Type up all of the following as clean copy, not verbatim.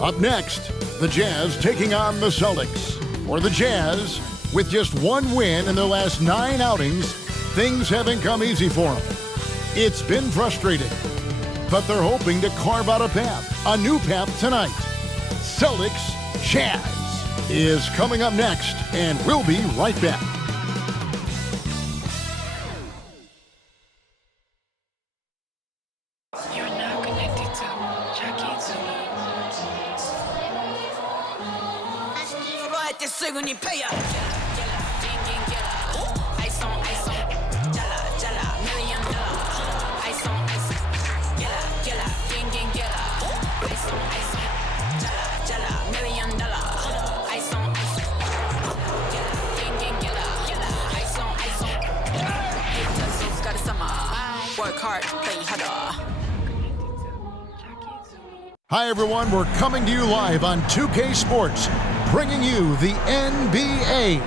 Up next, the Jazz taking on the Celtics. For the Jazz, with just one win in their last 9 outings, things haven't come easy for them. It's been frustrating, but they're hoping to carve out a new path tonight. Celtics Jazz is coming up next, and we'll be right back. You're now connected to Jackie Zulu. Work hard, play harder. Hi everyone, we're coming to you live on 2K Sports, bringing you the NBA.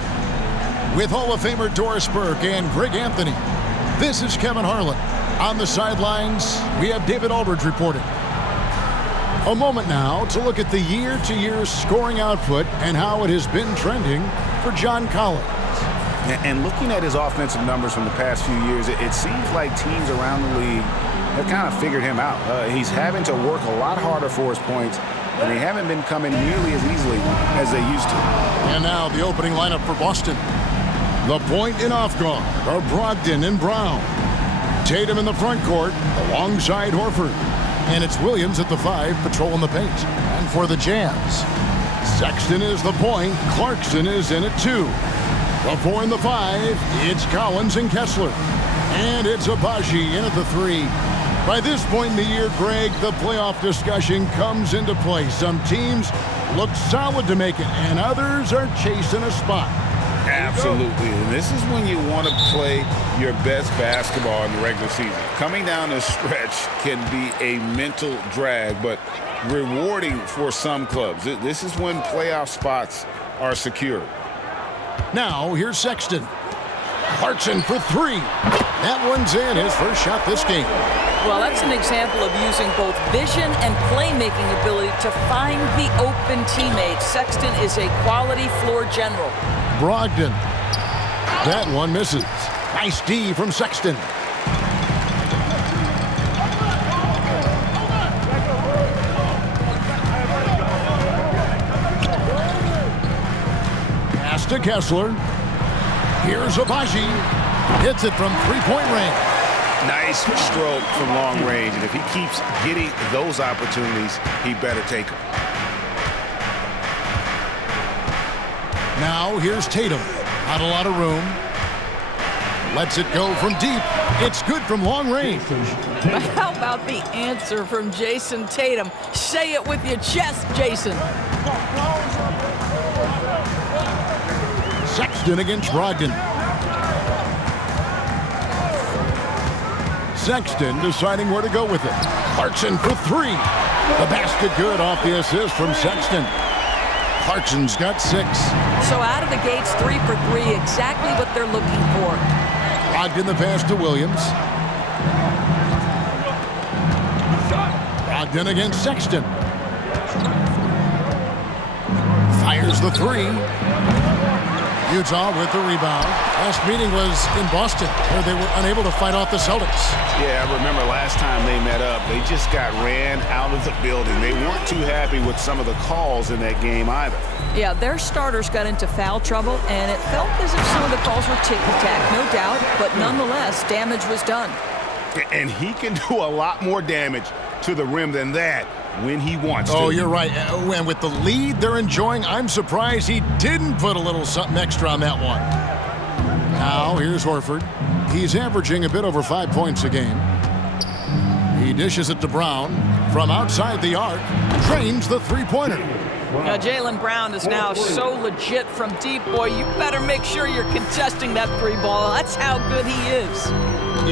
With Hall of Famer Doris Burke and Greg Anthony, this is Kevin Harlan. On the sidelines, we have David Aldridge reporting. A moment now to look at the year-to-year scoring output and how it has been trending for John Collins. And looking at his offensive numbers from the past few years, it seems like teams around the league have kind of figured him out. He's having to work a lot harder for his points, and they haven't been coming nearly as easily as they used to. And now the opening lineup for Boston. The point and off guard are Brogdon and Brown. Tatum in the front court alongside Horford. And it's Williams at the 5 patrolling the paint. And for the Jazz, Sexton is the point. Clarkson is in at 2. The 4 and the 5, it's Collins and Kessler. And it's Abaji in at the 3. By this point in the year, Greg, the playoff discussion comes into play. Some teams look solid to make it, and others are chasing a spot. Absolutely, and this is when you want to play your best basketball in the regular season. Coming down the stretch can be a mental drag, but rewarding for some clubs. This is when playoff spots are secure. Now, here's Sexton. Clarkson for 3. That one's in, his first shot this game. Well, that's an example of using both vision and playmaking ability to find the open teammate. Sexton is a quality floor general. Brogdon. That one misses. Nice D from Sexton. Pass to Kessler. Here's Abaji. Hits it from three-point range. Nice stroke from long range, and if he keeps getting those opportunities, he better take them. Now here's Tatum. Not a lot of room. Lets it go from deep. It's good from long range. But how about the answer from Jason Tatum? Say it with your chest, Jason. Sexton against Brogdon. Sexton deciding where to go with it. Clarkson for 3. The basket good off the assist from Sexton. Clarkson's got 6. So out of the gates, 3 for 3, exactly what they're looking for. Brogdon the pass to Williams. Brogdon against Sexton. Fires the 3. Utah with the rebound. Last meeting was in Boston, where they were unable to fight off the Celtics. Yeah, I remember last time they met up, they just got ran out of the building. They weren't too happy with some of the calls in that game either. Yeah, their starters got into foul trouble, and it felt as if some of the calls were tick-tack, no doubt, but nonetheless, damage was done. And he can do a lot more damage to the rim than that when he wants to. Oh, you're right. And with the lead they're enjoying, I'm surprised he didn't put a little something extra on that one. Now, here's Horford. He's averaging a bit over 5 points a game. He dishes it to Brown from outside the arc, drains the three-pointer. Now, Jaylen Brown is now so legit from deep, boy. You better make sure you're contesting that 3-ball. That's how good he is.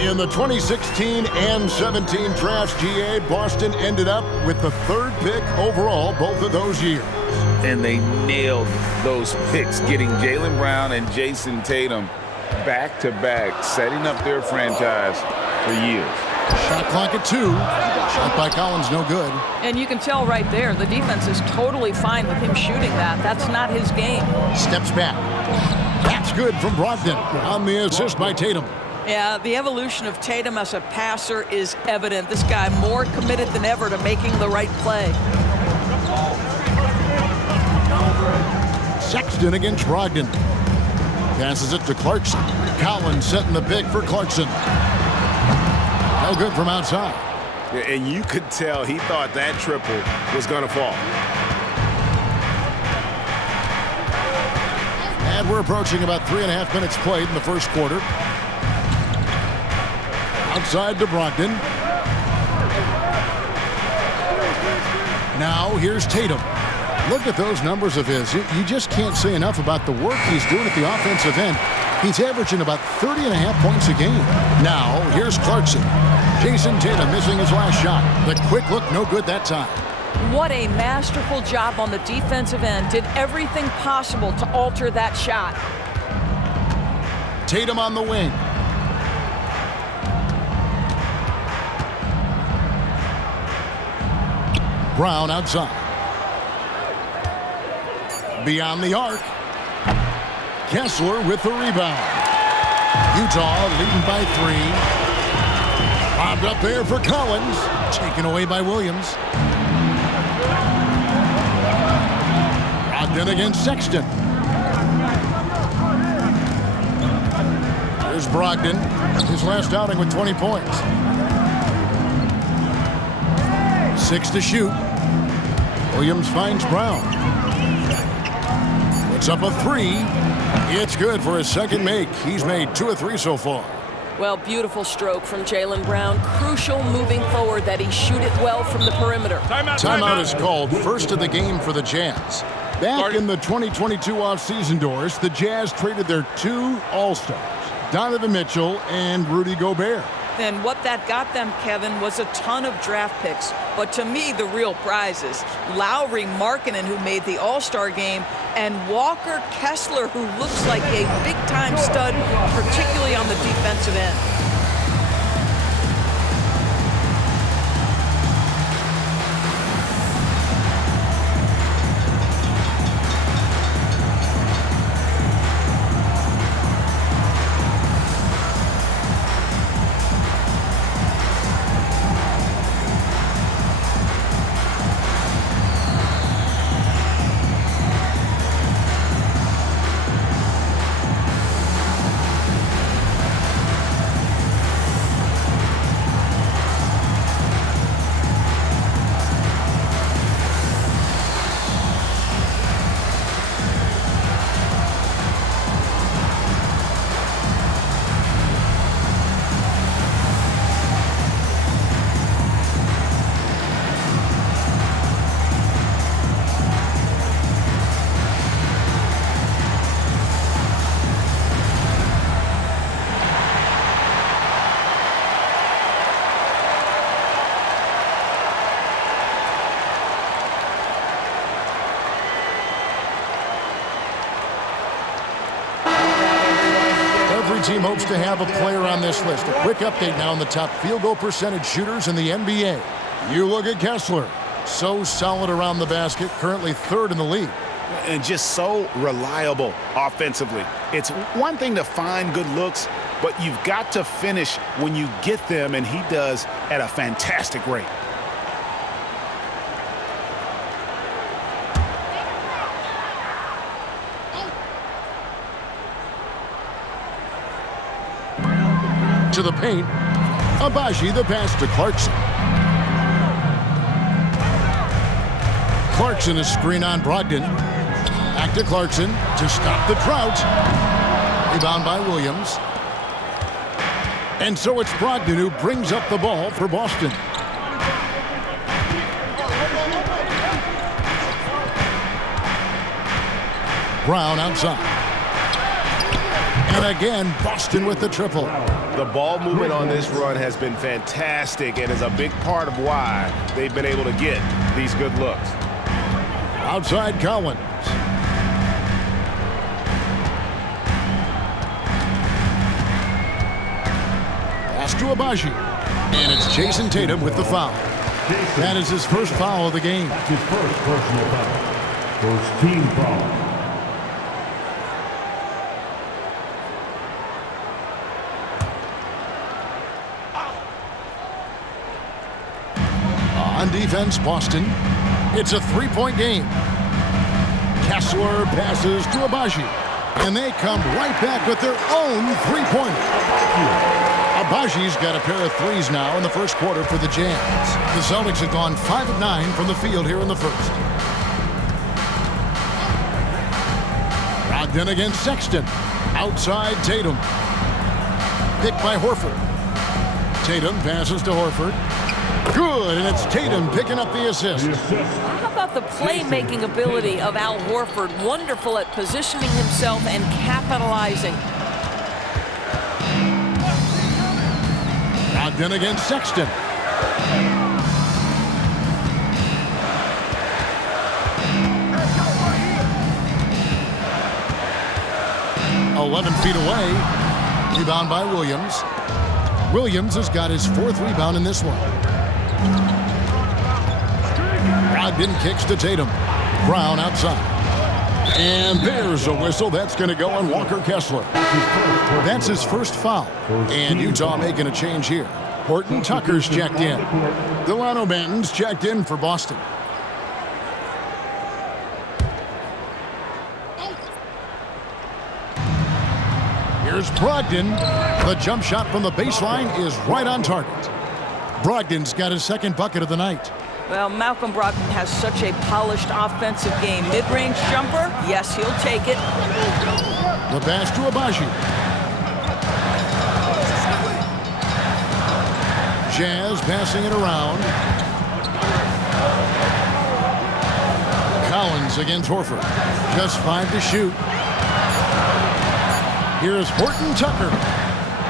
In the 2016 and 17 drafts, GA, Boston ended up with the 3rd pick overall both of those years. And they nailed those picks, getting Jaylen Brown and Jason Tatum back-to-back, setting up their franchise for years. Shot clock at 2. Shot by Collins, no good. And you can tell right there, the defense is totally fine with him shooting that. That's not his game. Steps back. That's good from Brogdon on the assist by Tatum. Yeah, the evolution of Tatum as a passer is evident. This guy more committed than ever to making the right play. Sexton against Brogdon. Passes it to Clarkson. Collins setting the pick for Clarkson. No good from outside. And you could tell he thought that triple was going to fall. And we're approaching about 3.5 minutes played in the first quarter. Outside to Brogdon. Now here's Tatum. Look at those numbers of his. You just can't say enough about the work he's doing at the offensive end. He's averaging about 30.5 points a game. Now here's Clarkson. Jason Tatum missing his last shot. The quick look, no good that time. What a masterful job on the defensive end. Did everything possible to alter that shot. Tatum on the wing. Brown outside. Beyond the arc. Kessler with the rebound. Utah leading by 3. Bobbed up there for Collins. Taken away by Williams. Brogdon against Sexton. Here's Brogdon. His last outing with 20 points. 6 to shoot. Williams finds Brown. Puts up a 3. It's good for his second make. He's made 2 of 3 so far. Well, beautiful stroke from Jaylen Brown. Crucial moving forward that he shoot it well from the perimeter. Timeout is called. First of the game for the Jazz. Back in the 2022 offseason, Doris, the Jazz traded their 2 All-Stars, Donovan Mitchell and Rudy Gobert. And what that got them, Kevin, was a ton of draft picks. But to me, the real prize is Lowry Markkanen, who made the All-Star game, and Walker Kessler, who looks like a big-time stud, particularly on the defensive end. Team hopes to have a player on this list. A quick update now on the top field goal percentage shooters in the NBA. You look at Kessler. So solid around the basket, currently 3rd in the league. And just so reliable offensively. It's one thing to find good looks, but you've got to finish when you get them, and he does at a fantastic rate. To the paint. Abaji the pass to Clarkson. Clarkson is screen on Brogdon. Back to Clarkson to stop the drought. Rebound by Williams. And so it's Brogdon who brings up the ball for Boston. Brown outside. And again, Boston with the triple. The ball movement on this run has been fantastic and is a big part of why they've been able to get these good looks. Outside Collins. Pass to Abaji. And it's Jason Tatum with the foul. That is his first foul of the game. His first personal foul. First team foul. On defense, Boston. It's a three-point game. Kessler passes to Abaji. And they come right back with their own three-pointer. Abaji's got a pair of threes now in the first quarter for the Jazz. The Celtics have gone 5 of 9 from the field here in the first. Brogdon against Sexton. Outside Tatum. Picked by Horford. Tatum passes to Horford. Good, and it's Tatum picking up the assist. How about the playmaking ability of Al Horford? Wonderful at positioning himself and capitalizing. Brogdon against Sexton. "11 feet away." Rebound by Williams. Williams has got his fourth rebound in this one. Brogdon kicks to Tatum. Brown outside. And there's a whistle. That's going to go on Walker Kessler. That's his first foul. And Utah making a change here. Horton Tucker's checked in. Delano Banton's checked in for Boston. Here's Brogdon. The jump shot from the baseline is right on target. Brogdon's got his second bucket of the night. Well, Malcolm Brogdon has such a polished offensive game. Mid-range jumper, yes, he'll take it. The pass to Abaji. Jazz passing it around. Collins against Horford. Just 5 to shoot. Here's Horton Tucker.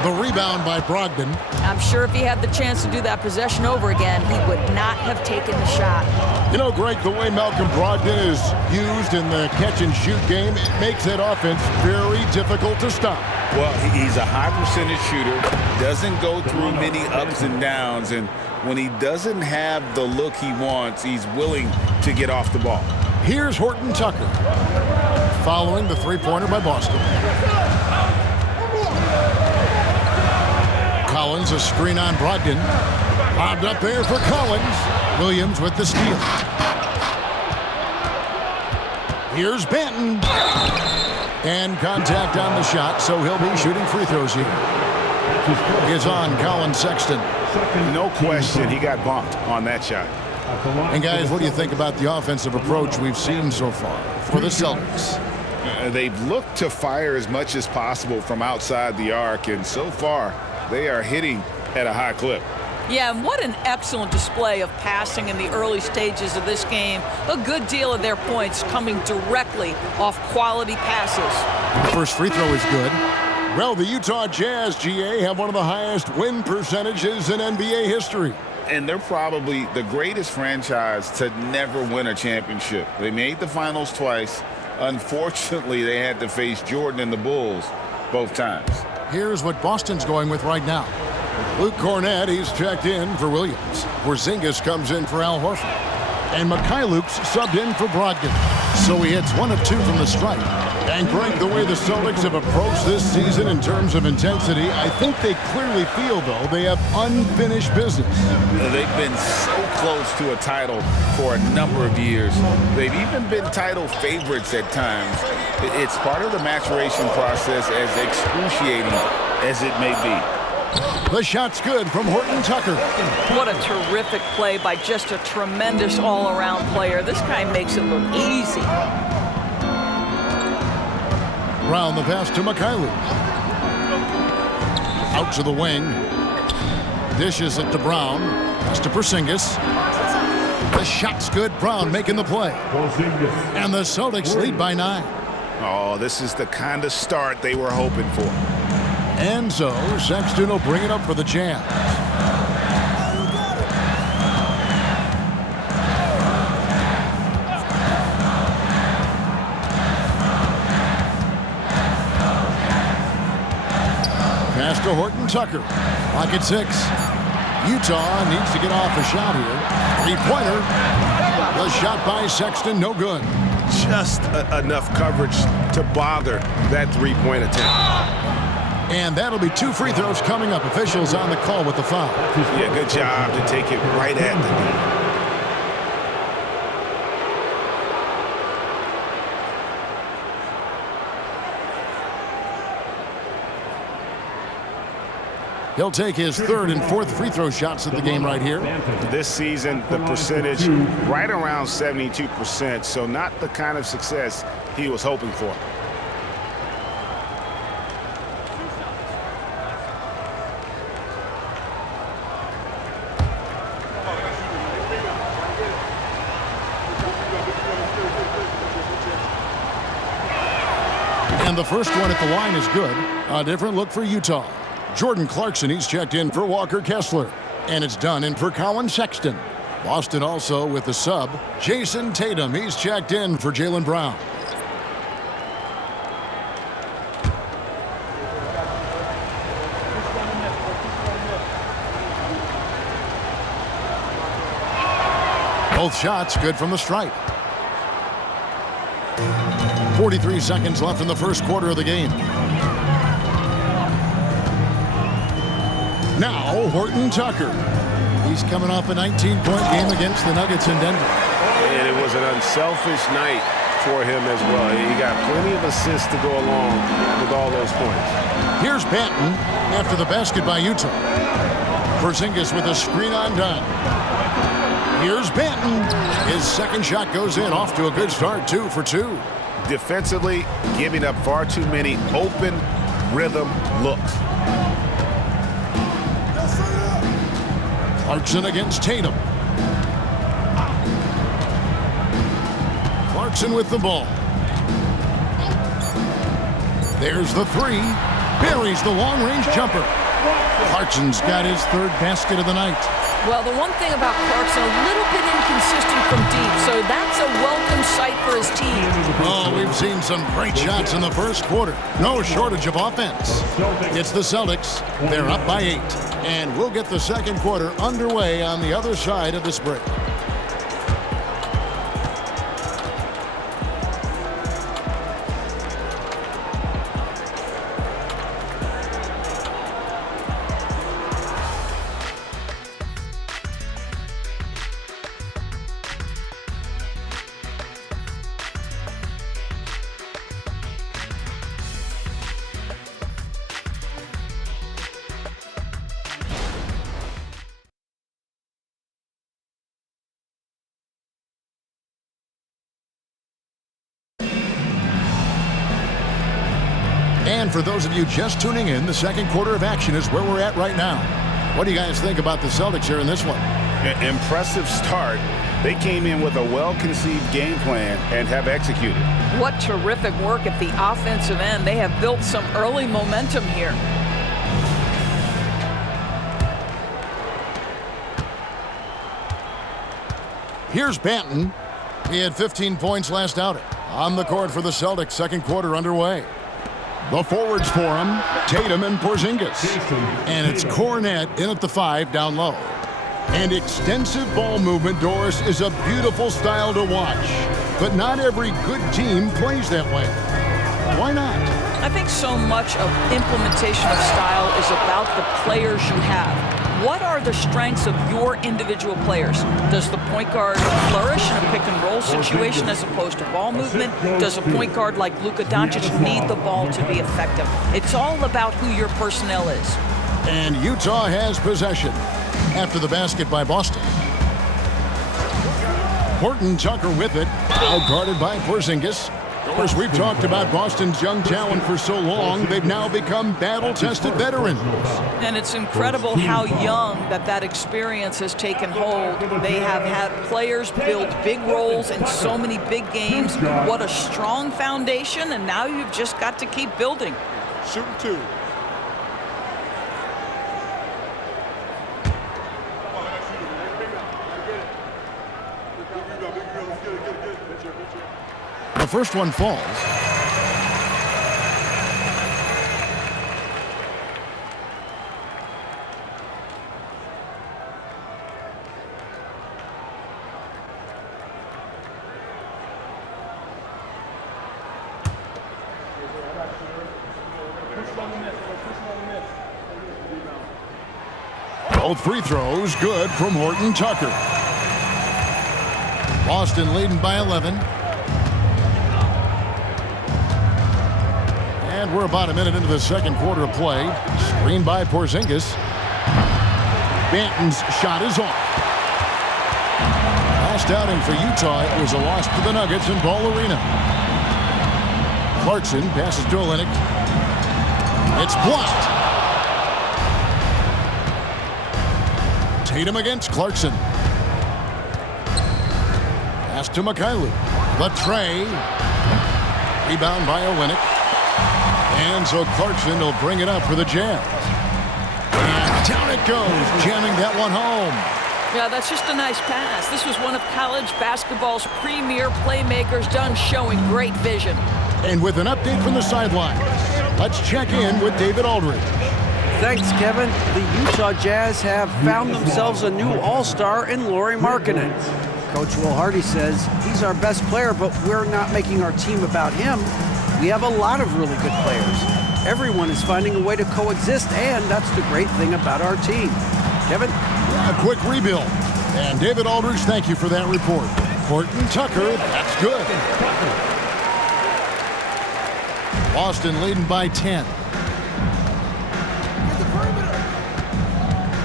The rebound by Brogdon. I'm sure if he had the chance to do that possession over again, he would not have taken the shot. You know, Greg, the way Malcolm Brogdon is used in the catch-and-shoot game, it makes that offense very difficult to stop. Well, he's a high percentage shooter, doesn't go through many ups and downs, and when he doesn't have the look he wants, he's willing to get off the ball. Here's Horton Tucker. Following the three-pointer by Boston. Collins, a screen on Brogdon. Lobbed up there for Collins. Williams with the steal. Here's Banton. And contact on the shot, so he'll be shooting free throws here. Is on Colin Sexton. No question, he got bumped on that shot. And guys, what do you think about the offensive approach we've seen so far for the Celtics? They've looked to fire as much as possible from outside the arc, and so far, they are hitting at a high clip. Yeah, and what an excellent display of passing in the early stages of this game. A good deal of their points coming directly off quality passes. The first free throw is good. Well, the Utah Jazz, GA, have one of the highest win percentages in NBA history. And they're probably the greatest franchise to never win a championship. They made the finals twice. Unfortunately, they had to face Jordan and the Bulls both times. Here's what Boston's going with right now. Luke Cornett, he's checked in for Williams. Porzingis comes in for Al Horford. And Mikhailuk's subbed in for Brogdon. So he hits 1 of 2 from the stripe. And Greg, the way the Celtics have approached this season in terms of intensity, I think they clearly feel, though, they have unfinished business. They've been so close to a title for a number of years. They've even been title favorites at times. It's part of the maturation process, as excruciating as it may be. The shot's good from Horton Tucker. What a terrific play by just a tremendous all-around player. This guy makes it look easy. Brown the pass to Mikhailuk. Out to the wing. Dishes it to Brown. Pass to Porzingis. The shot's good. Brown making the play. And the Celtics lead by 9. Oh, this is the kind of start they were hoping for. And so Sexton will bring it up for the Jazz. Pass to Horton Tucker. Clock at 6. Utah needs to get off a shot here. Three-pointer. The shot by Sexton, no good. Just enough coverage to bother that three-point attempt. And that'll be 2 free throws coming up. Officials on the call with the foul. Yeah, good job to take it right at the knee. He'll take his 3rd and 4th free throw shots of the game right here. This season, the percentage right around 72%, so not the kind of success he was hoping for. And the first one at the line is good. A different look for Utah. Jordan Clarkson, he's checked in for Walker Kessler. And it's done in for Colin Sexton. Boston also with the sub. Jason Tatum, he's checked in for Jaylen Brown. Both shots good from the stripe. 43 seconds left in the first quarter of the game. Now, Horton Tucker. He's coming off a 19-point game against the Nuggets in Denver. And it was an unselfish night for him as well. He got plenty of assists to go along with all those points. Here's Banton after the basket by Utah. Porzingis with a screen on dime. Here's Banton. His second shot goes in, off to a good start, 2 for 2. Defensively, giving up far too many open rhythm looks. Clarkson against Tatum. Clarkson with the ball. There's the 3. Buries the long-range jumper. Clarkson's got his 3rd basket of the night. Well, the one thing about Clarkson, a little bit inconsistent from deep, so that's a welcome sight for his team. Oh, we've seen some great shots in the first quarter. No shortage of offense. It's the Celtics. They're up by 8. And we'll get the second quarter underway on the other side of this break. And for those of you just tuning in, the second quarter of action is where we're at right now. What do you guys think about the Celtics here in this one? Impressive start. They came in with a well-conceived game plan and have executed. What terrific work at the offensive end. They have built some early momentum here. Here's Banton. He had 15 points last outing. On the court for the Celtics, second quarter underway. The forwards for him, Tatum and Porzingis. And it's Cornette in at the 5 down low. And extensive ball movement, Doris, is a beautiful style to watch. But not every good team plays that way. Why not? I think so much of implementation of style is about the players you have. What are the strengths of your individual players? Does the point guard flourish in a pick-and-roll situation as opposed to ball movement? Does a point guard like Luka Doncic need the ball to be effective? It's all about who your personnel is. And Utah has possession after the basket by Boston. Horton Tucker with it, out-guarded by Porzingis. Of course, we've talked about Boston's young talent for so long, they've now become battle-tested veterans. And it's incredible how young that experience has taken hold. They have had players build big roles in so many big games. What a strong foundation, and now you've just got to keep building. Shooting 2. The first one falls. Both free throws good from Horton Tucker. Boston leading by 11. And we're about a minute into the second quarter of play. Screen by Porzingis. Banton's shot is off. Last outing for Utah, it was a loss to the Nuggets in Ball Arena. Clarkson passes to Olynyk. It's blocked. Tatum against Clarkson. Pass to Mikhailuk. The tray. Rebound by Olynyk. And so Clarkson will bring it up for the Jazz. And down it goes, jamming that one home. Yeah, that's just a nice pass. This was one of college basketball's premier playmakers done showing great vision. And with an update from the sidelines, let's check in with David Aldridge. Thanks, Kevin. The Utah Jazz have found themselves a new all-star in Lauri Markkanen. Coach Will Hardy says he's our best player, but we're not making our team about him. We have a lot of really good players. Everyone is finding a way to coexist, and that's the great thing about our team. Kevin? A quick rebuild. And David Aldridge, thank you for that report. Horton Tucker, that's good. Boston leading by 10.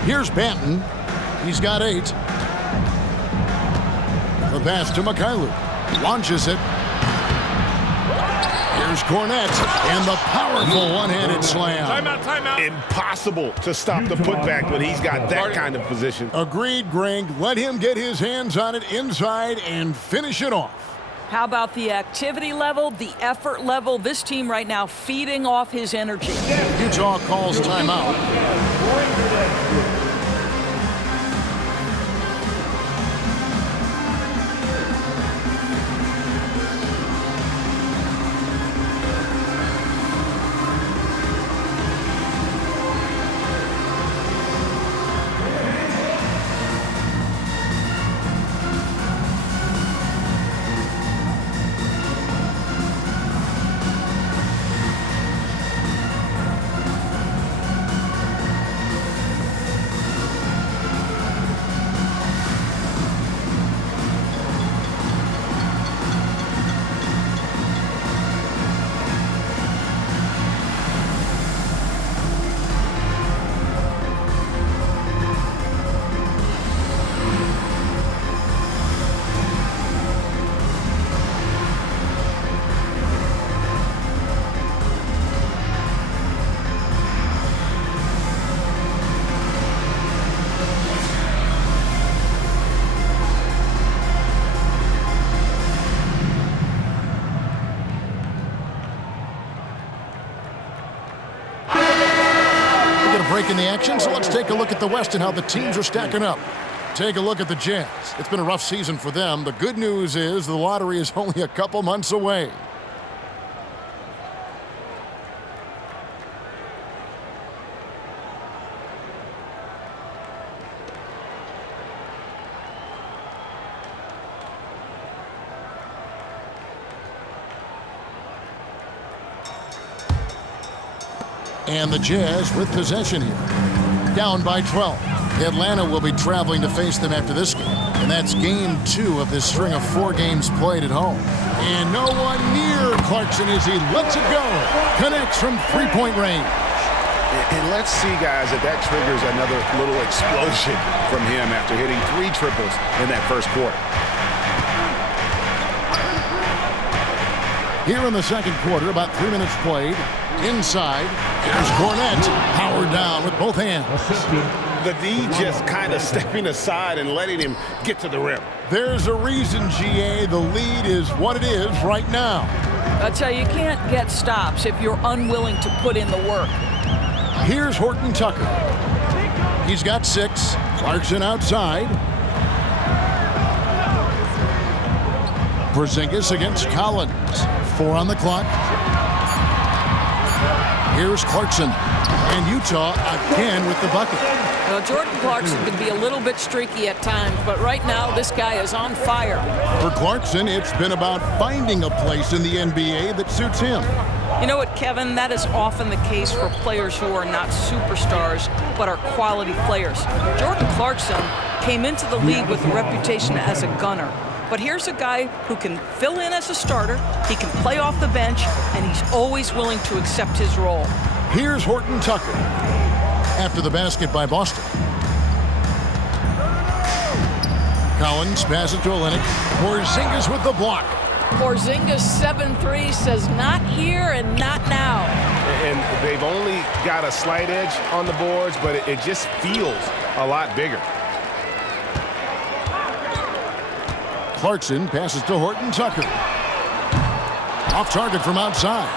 Here's Banton. He's got 8. The pass to Mikhailuk. Launches it. Here's Cornette, and the powerful one-handed slam. Timeout. Impossible to stop the putback when he's got that kind of position. Agreed, Greg. Let him get his hands on it inside and finish it off. How about the activity level, the effort level? This team right now feeding off his energy. Utah calls timeout. Break in the action, so let's take a look at the West and how the teams are stacking up. Take a look at the Jazz. It's been a rough season for them. The good news is the lottery is only a couple months away. And the Jazz with possession here. Down by 12. Atlanta will be traveling to face them after this game. And that's game 2 of this string of 4 games played at home. And no one near Clarkson as he lets it go. Connects from three-point range. And let's see, guys, if that triggers another little explosion from him after hitting 3 triples in that first quarter. Here in the second quarter, about 3 minutes played. Inside, here's Cornette, powered down with both hands. The D just kind of stepping aside and letting him get to the rim. There's a reason, GA, the lead is what it is right now. I tell you, you can't get stops if you're unwilling to put in the work. Here's Horton Tucker. He's got 6. Clarkson outside. Porzingis against Collins. 4 on the clock. Here's Clarkson. And Utah again with the bucket. Well, Jordan Clarkson can be a little bit streaky at times, but right now this guy is on fire. For Clarkson, it's been about finding a place in the NBA that suits him. You know what, Kevin? That is often the case for players who are not superstars, but are quality players. Jordan Clarkson came into the league with a reputation as a gunner. But here's a guy who can fill in as a starter, he can play off the bench, and he's always willing to accept his role. Here's Horton Tucker after the basket by Boston. Collins passes to Olynyk. Porzingis with the block. Porzingis 7-3 says not here and not now. And they've only got a slight edge on the boards, but it just feels a lot bigger. Clarkson passes to Horton Tucker. Off target from outside.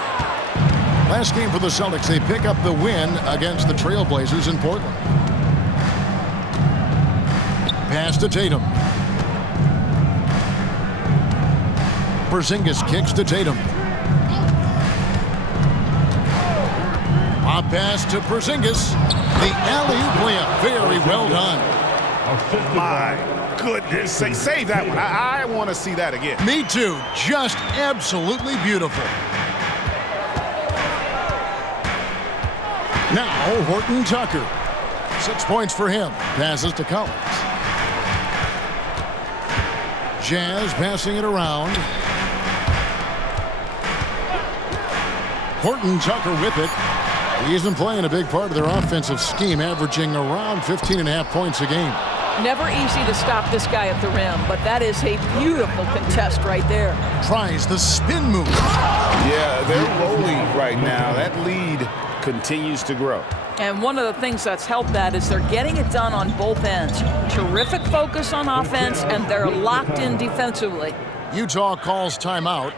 Last game for the Celtics, they pick up the win against the Trailblazers in Portland. Pass to Tatum. Porzingis kicks to Tatum. A pass to Porzingis. The alley-oop layup, very well done. My goodness, save that one. I want to see that again. Me too, just absolutely beautiful. Now Horton Tucker. 6 points for him. Passes to Collins. Jazz passing it around. Horton Tucker with it. He's been playing a big part of their offensive scheme, averaging around 15.5 points a game. Never easy to stop this guy at the rim, but that is a beautiful contest right there. Tries the spin move. Yeah, they're rolling right now. That lead continues to grow. And one of the things that's helped that is they're getting it done on both ends. Terrific focus on offense, and they're locked in defensively. Utah calls timeout.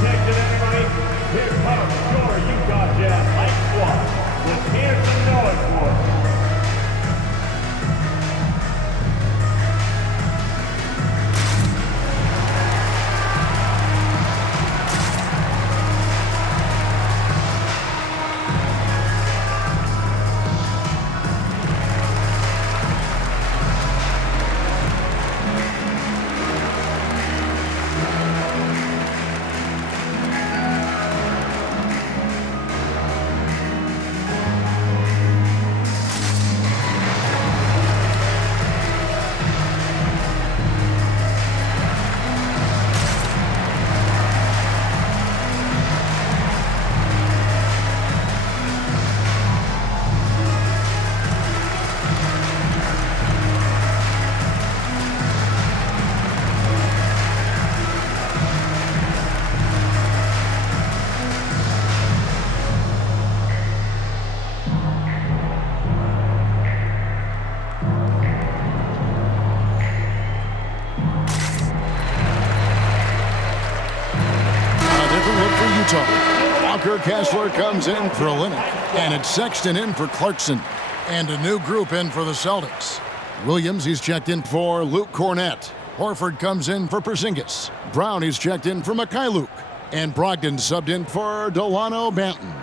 Attention everybody, here comes your Utah Jazz Light Squad. Let's hear some noise for it. Walker Kessler comes in for Olynyk, and it's Sexton in for Clarkson, and a new group in for the Celtics. Williams, he's checked in for Luke Cornett. Horford comes in for Porzingis. Brown, he's checked in for Mikhailuk, and Brogdon subbed in for Delano Banton.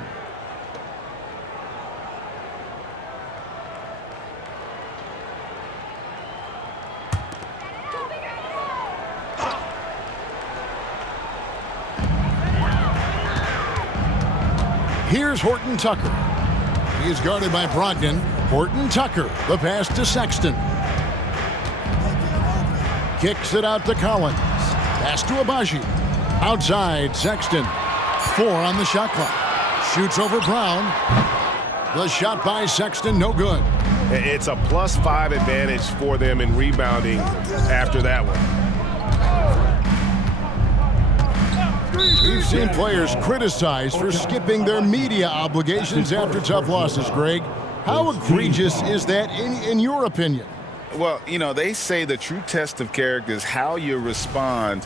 Here's Horton Tucker. He's guarded by Brogdon. Horton Tucker, the pass to Sexton. Kicks it out to Collins. Pass to Abaji. Outside, Sexton. 4 on the shot clock. Shoots over Brown. The shot by Sexton, no good. It's a +5 advantage for them in rebounding after that one. We've seen players criticized for skipping their media obligations after tough losses, Greg. How egregious is that in your opinion? Well, you know, they say the true test of character is how you respond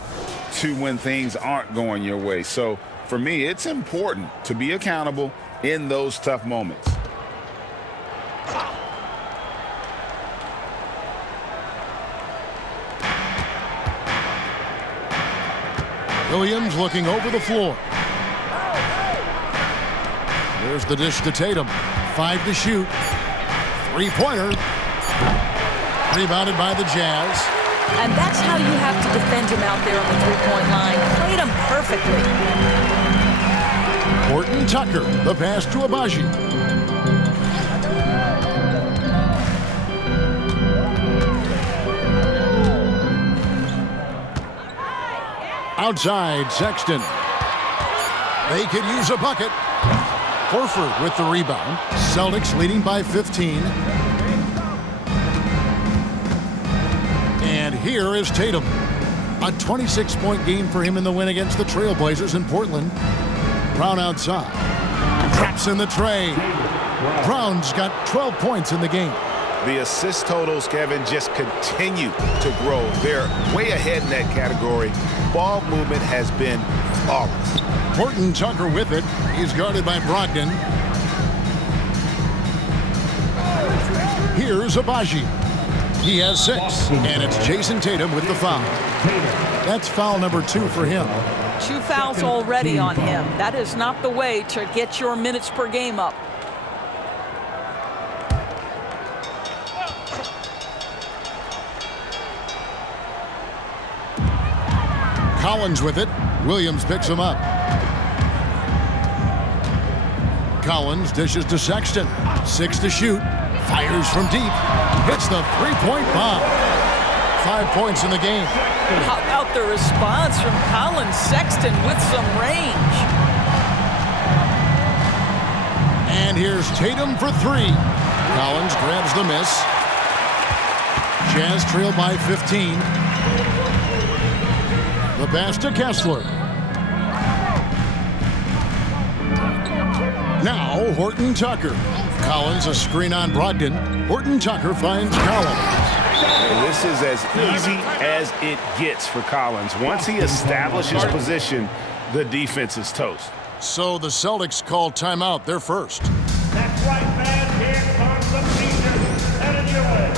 to when things aren't going your way. So for me, it's important to be accountable in those tough moments. Williams looking over the floor. There's the dish to Tatum. 5 to shoot. Three-pointer. Rebounded by the Jazz. And that's how you have to defend him out there on the three-point line. Played him perfectly. Horton Tucker, the pass to Abaji. Outside, Sexton. They could use a bucket. Horford with the rebound. Celtics leading by 15. And here is Tatum. A 26-point game for him in the win against the Trailblazers in Portland. Brown outside. Traps in the tray. Brown's got 12 points in the game. The assist totals, Kevin, just continue to grow. They're way ahead in that category. Ball movement has been flawless. Horton Tucker with it. He's guarded by Brogdon. Here's Abaji. He has 6, and it's Jason Tatum with the foul. That's foul number 2 for him. 2 fouls already on him. That is not the way to get your minutes per game up. Collins with it. Williams picks him up. Collins dishes to Sexton. 6 to shoot. Fires from deep. Hits the three-point bomb. 5 points in the game. How about the response from Collins? Sexton with some range. And here's Tatum for 3. Collins grabs the miss. Jazz trail by 15. The pass to Kessler. Now Horton Tucker. Collins a screen on Brogdon. Horton Tucker finds Collins. And this is as easy as it gets for Collins. Once he establishes position, the defense is toast. So the Celtics call timeout. They're first. That's right, fans. Here comes the feature. Headed your way.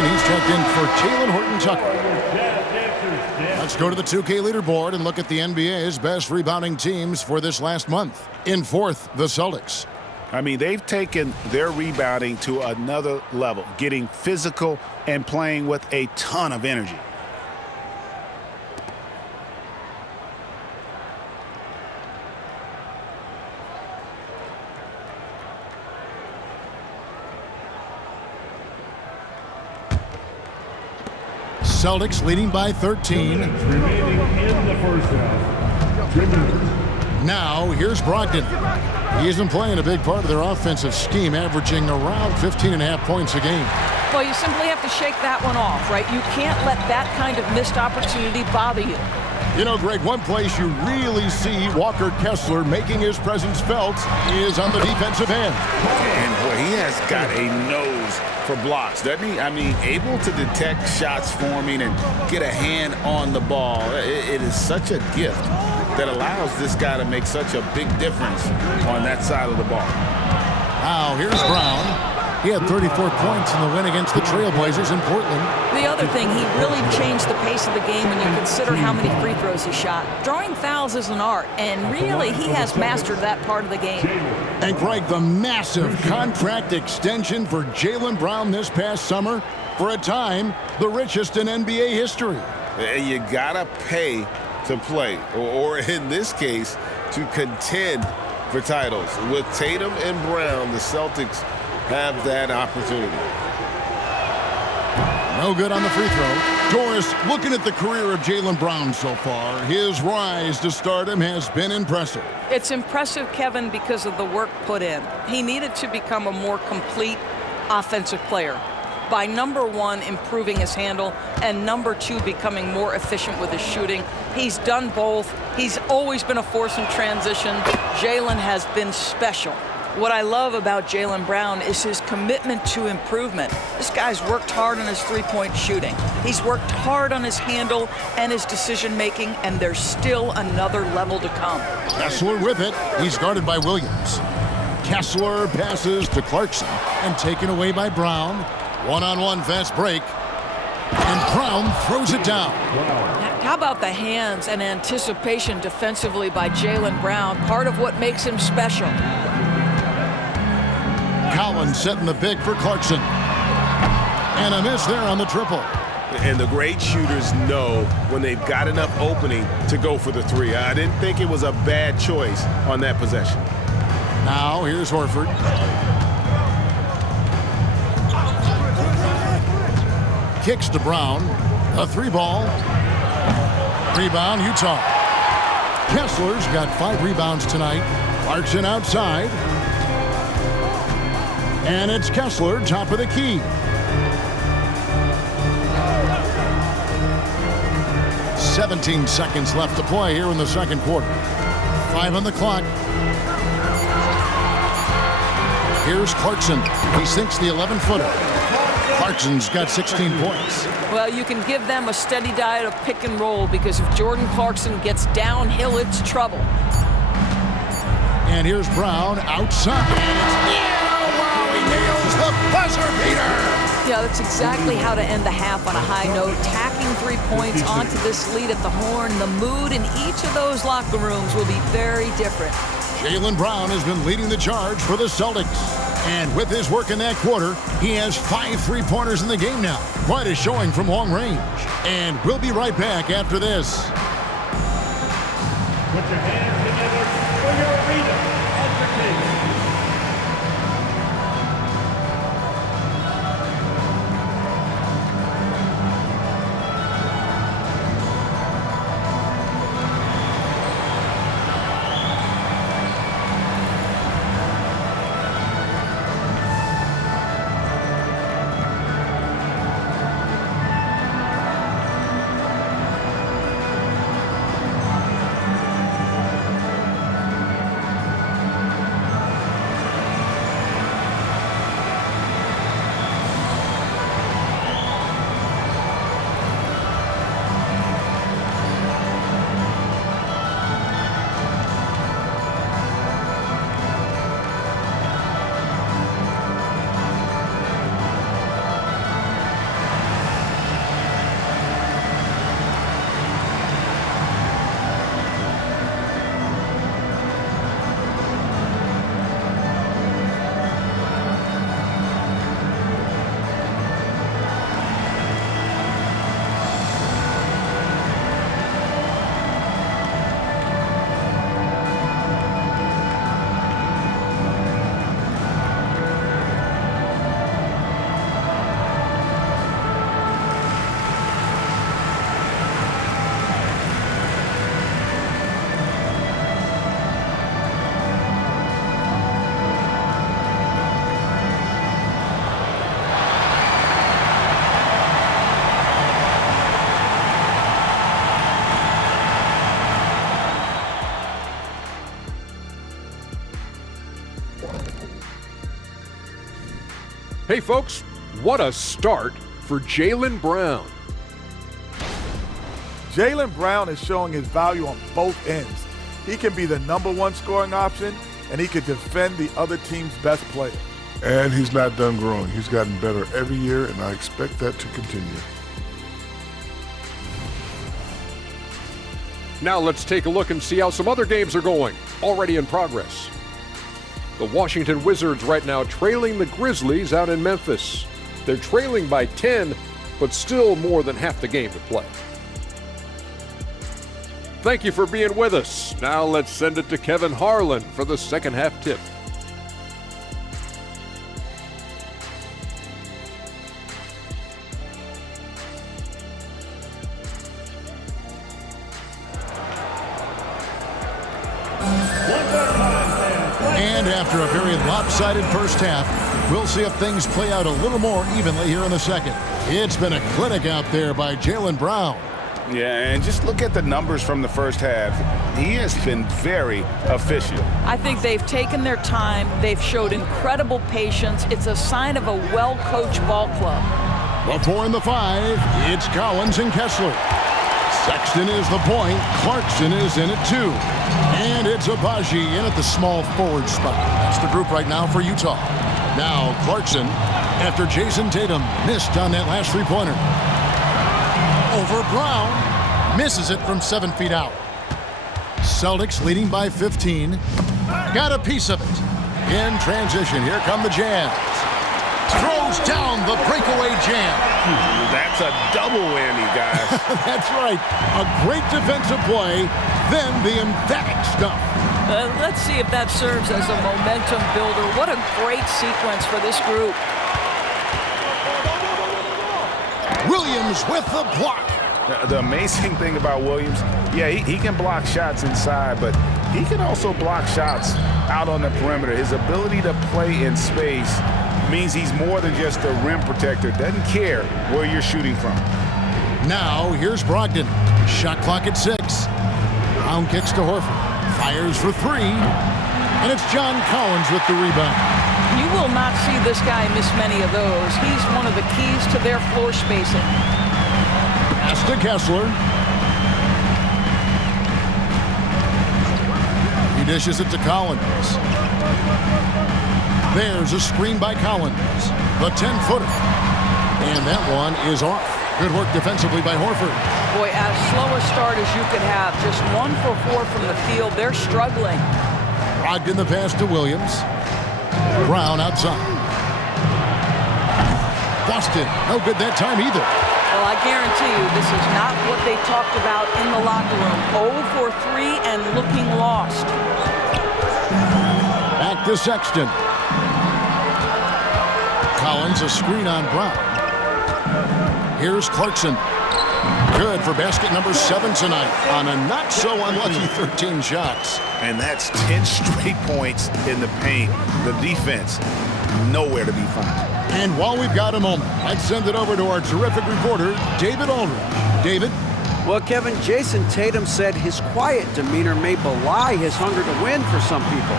He's checked in for Taylor Horton Tucker. Let's go to the 2K leaderboard and look at the NBA's best rebounding teams for this last month. In 4th, the Celtics. I mean, they've taken their rebounding to another level, getting physical and playing with a ton of energy. Celtics leading by 13. Remaining in the first half. 2 minutes. Now, here's Brogdon. He isn't playing a big part of their offensive scheme, averaging around 15.5 points a game. Well, you simply have to shake that one off, right? You can't let that kind of missed opportunity bother you. You know, Greg, one place you really see Walker Kessler making his presence felt is on the defensive end. And boy, he has got a nose for blocks, doesn't he? I mean, able to detect shots forming and get a hand on the ball. It is such a gift that allows this guy to make such a big difference on that side of the ball. Now, here's Brown. He had 34 points in the win against the Trailblazers in Portland. The other thing, he really changed the pace of the game when you consider how many free throws he shot. Drawing fouls is an art, and really he has mastered that part of the game. And Greg, the massive contract extension for Jaylen Brown this past summer, for a time, the richest in NBA history. And you gotta pay to play, or in this case, to contend for titles. With Tatum and Brown, the Celtics have that opportunity. No good on the free throw. Doris, looking at the career of Jaylen Brown so far, his rise to stardom has been impressive. It's impressive, Kevin, because of the work put in. He needed to become a more complete offensive player by, number one, improving his handle, and number two, becoming more efficient with his shooting. He's done both. He's always been a force in transition. Jaylen has been special. What I love about Jaylen Brown is his commitment to improvement. This guy's worked hard on his three-point shooting. He's worked hard on his handle and his decision-making, and there's still another level to come. Kessler with it. He's guarded by Williams. Kessler passes to Clarkson and taken away by Brown. One-on-one fast break. And Brown throws it down. How about the hands and anticipation defensively by Jaylen Brown? Part of what makes him special. Collins setting the pick for Clarkson. And a miss there on the triple. And the great shooters know when they've got enough opening to go for the three. I didn't think it was a bad choice on that possession. Now here's Horford. Kicks to Brown. A three ball. Rebound, Utah. Kessler's got 5 rebounds tonight. Clarkson outside. And it's Kessler, top of the key. 17 seconds left to play here in the second quarter. 5 on the clock. Here's Clarkson. He sinks the 11-footer. Clarkson's got 16 points. Well, you can give them a steady diet of pick and roll, because if Jordan Clarkson gets downhill, it's trouble. And here's Brown outside. Wow, he nails the buzzer beater. Yeah, that's exactly how to end the half on a high note. Tacking 3 points onto this lead at the horn. The mood in each of those locker rooms will be very different. Jaylen Brown has been leading the charge for the Celtics. And with his work in that quarter, he has 5 3-pointers in the game now. Quite a showing from long range. And we'll be right back after this. Put your hands together for your arena entertainment. Hey folks, what a start for Jaylen Brown. Jaylen Brown is showing his value on both ends. He can be the #1 scoring option, and he can defend the other team's best player. And he's not done growing. He's gotten better every year, and I expect that to continue. Now let's take a look and see how some other games are going, already in progress. The Washington Wizards right now trailing the Grizzlies out in Memphis. They're trailing by 10, but still more than half the game to play. Thank you for being with us. Now let's send it to Kevin Harlan for the second half tip. And after a very lopsided first half, we'll see if things play out a little more evenly here in the second. It's been a clinic out there by Jaylen Brown. Yeah, and just look at the numbers from the first half. He has been very efficient. I think they've taken their time. They've showed incredible patience. It's a sign of a well-coached ball club. The 4 and the 5, it's Collins and Kessler. Sexton is the point. Clarkson is in at 2. And it's Abaji in at the small forward spot. That's the group right now for Utah. Now Clarkson, after Jason Tatum missed on that last three-pointer. Over Brown, misses it from 7 feet out. Celtics leading by 15. Got a piece of it. In transition, here come the Jazz. Throws down the breakaway jam. That's a double whammy, guys. That's right. A great defensive play, then the emphatic stuff. Let's see if that serves as a momentum builder. What a great sequence for this group. Williams with the block. The amazing thing about Williams, yeah, he can block shots inside, but he can also block shots out on the perimeter. His ability to play in space means he's more than just a rim protector. Doesn't care where you're shooting from. Now, here's Brogdon. Shot clock at 6. Brown kicks to Horford. Fires for 3. And it's John Collins with the rebound. You will not see this guy miss many of those. He's one of the keys to their floor spacing. Pass to Kessler. He dishes it to Collins. There's a screen by Collins. The 10-footer. And that one is off. Good work defensively by Horford. Boy, as slow a start as you could have. Just 1 for 4 from the field. They're struggling. Brogdon the pass to Williams. Brown outside. Boston, no good that time either. Well, I guarantee you this is not what they talked about in the locker room. 0 for 3 and looking lost. Back to Sexton. Collins, a screen on Brown. Here's Clarkson. Good for basket number 7 tonight on a not-so-unlucky 13 shots. And that's 10 straight points in the paint. The defense, nowhere to be found. And while we've got a moment, let's send it over to our terrific reporter, David Aldridge. David? Well, Kevin, Jason Tatum said his quiet demeanor may belie his hunger to win for some people.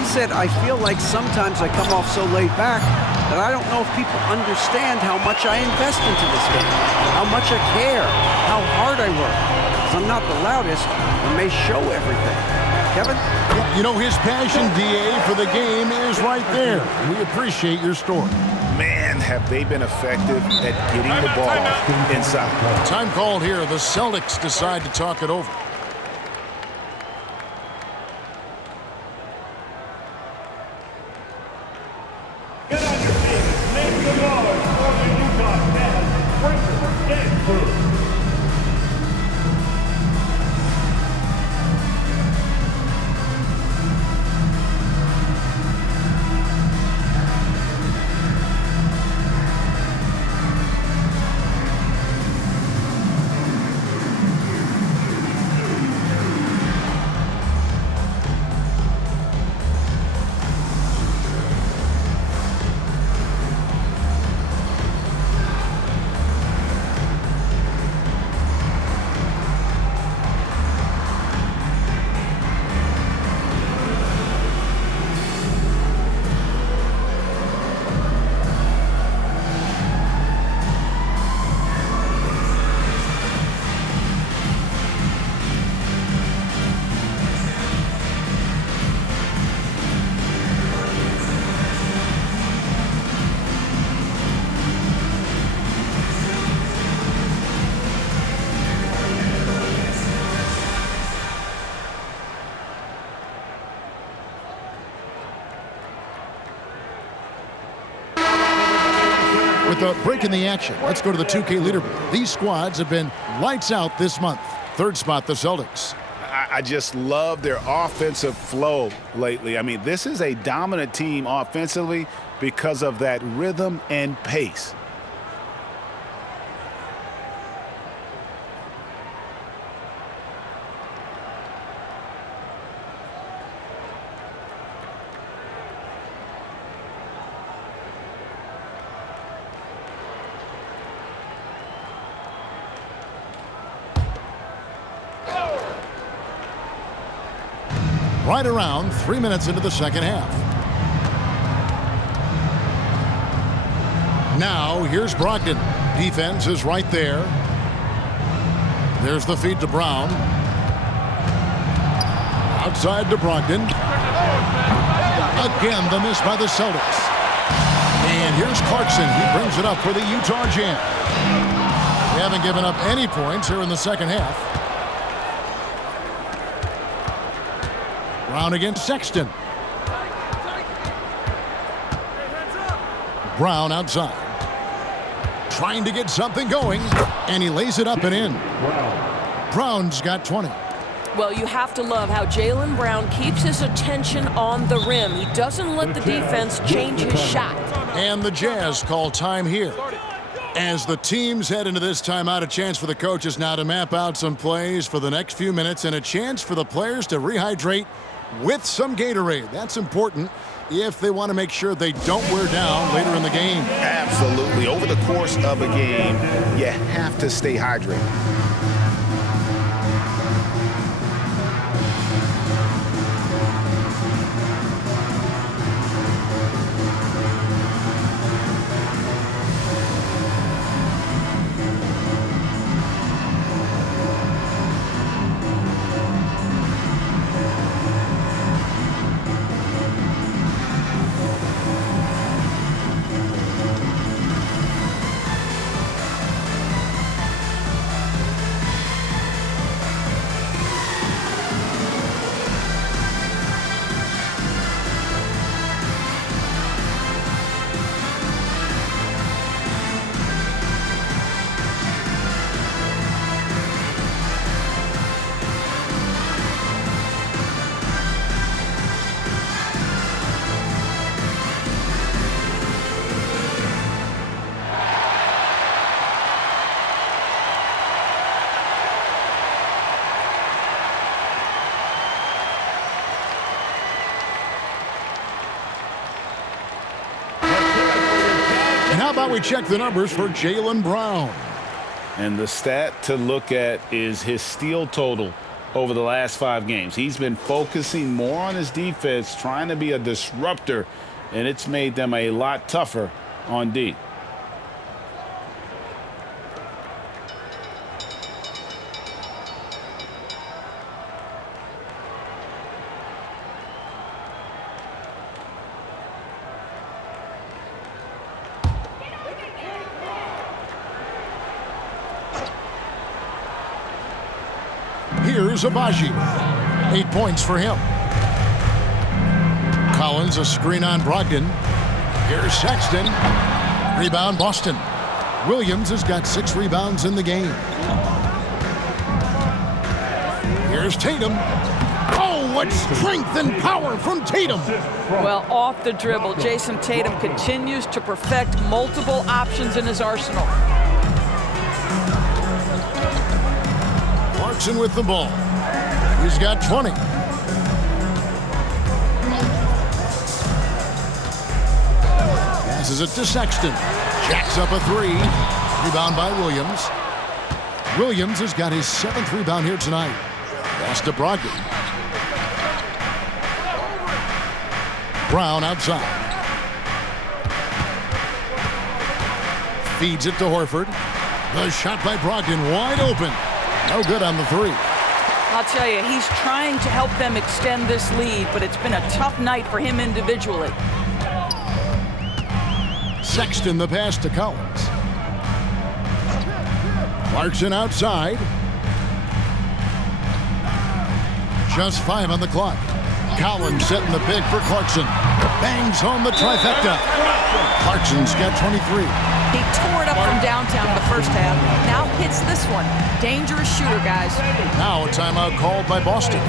He said, I feel like sometimes I come off so laid back that I don't know if people understand how much I invest into this game, how much I care, how hard I work. Because I'm not the loudest or may show everything. Kevin? You know, his passion, DA, for the game is right there. We appreciate your story. Man, have they been effective at getting the ball inside. Time called here. The Celtics decide to talk it over. Get on your feet. Name the ballers for the Utah Jazz. Sprinkler, game crew. With a break in the action, let's go to the 2K leaderboard. These squads have been lights out this month. Third spot, the Celtics. I just love their offensive flow lately. I mean, this is a dominant team offensively because of that rhythm and pace. Right around 3 minutes into the second half. Now here's Brogdon. Defense is right there. There's the feed to Brown. Outside to Brogdon. Again, the miss by the Celtics. And here's Clarkson. He brings it up for the Utah Jazz. They haven't given up any points here in the second half. Brown against Sexton. Brown outside. Trying to get something going, and he lays it up and in. Brown's got 20. Well, you have to love how Jaylen Brown keeps his attention on the rim. He doesn't let the defense change his shot. And the Jazz call time here. As the teams head into this timeout, a chance for the coaches now to map out some plays for the next few minutes and a chance for the players to rehydrate with some Gatorade. That's important if they want to make sure they don't wear down later in the game. Absolutely. Over the course of a game, you have to stay hydrated. How about we check the numbers for Jaylen Brown? And the stat to look at is his steal total over the last 5 games. He's been focusing more on his defense, trying to be a disruptor, and it's made them a lot tougher on D. Here's Abaji. 8 points for him. Collins, a screen on Brogdon. Here's Sexton. Rebound, Boston. Williams has got 6 rebounds in the game. Here's Tatum. Oh, what strength and power from Tatum. Well, off the dribble, Jason Tatum continues to perfect multiple options in his arsenal. Clarkson with the ball. He's got 20. Passes it to Sexton. Jacks up a 3. Rebound by Williams. Williams has got his 7th rebound here tonight. Pass to Brogdon. Brown outside. Feeds it to Horford. The shot by Brogdon wide open. No good on the 3. I'll tell you, he's trying to help them extend this lead, but it's been a tough night for him individually. Sexton the pass to Collins. Clarkson outside. Just 5 on the clock. Collins setting the pick for Clarkson. Bangs home the trifecta. Clarkson's got 23. He tore it up from downtown in the first half. Now hits this one. Dangerous shooter, guys. Now a timeout called by Boston.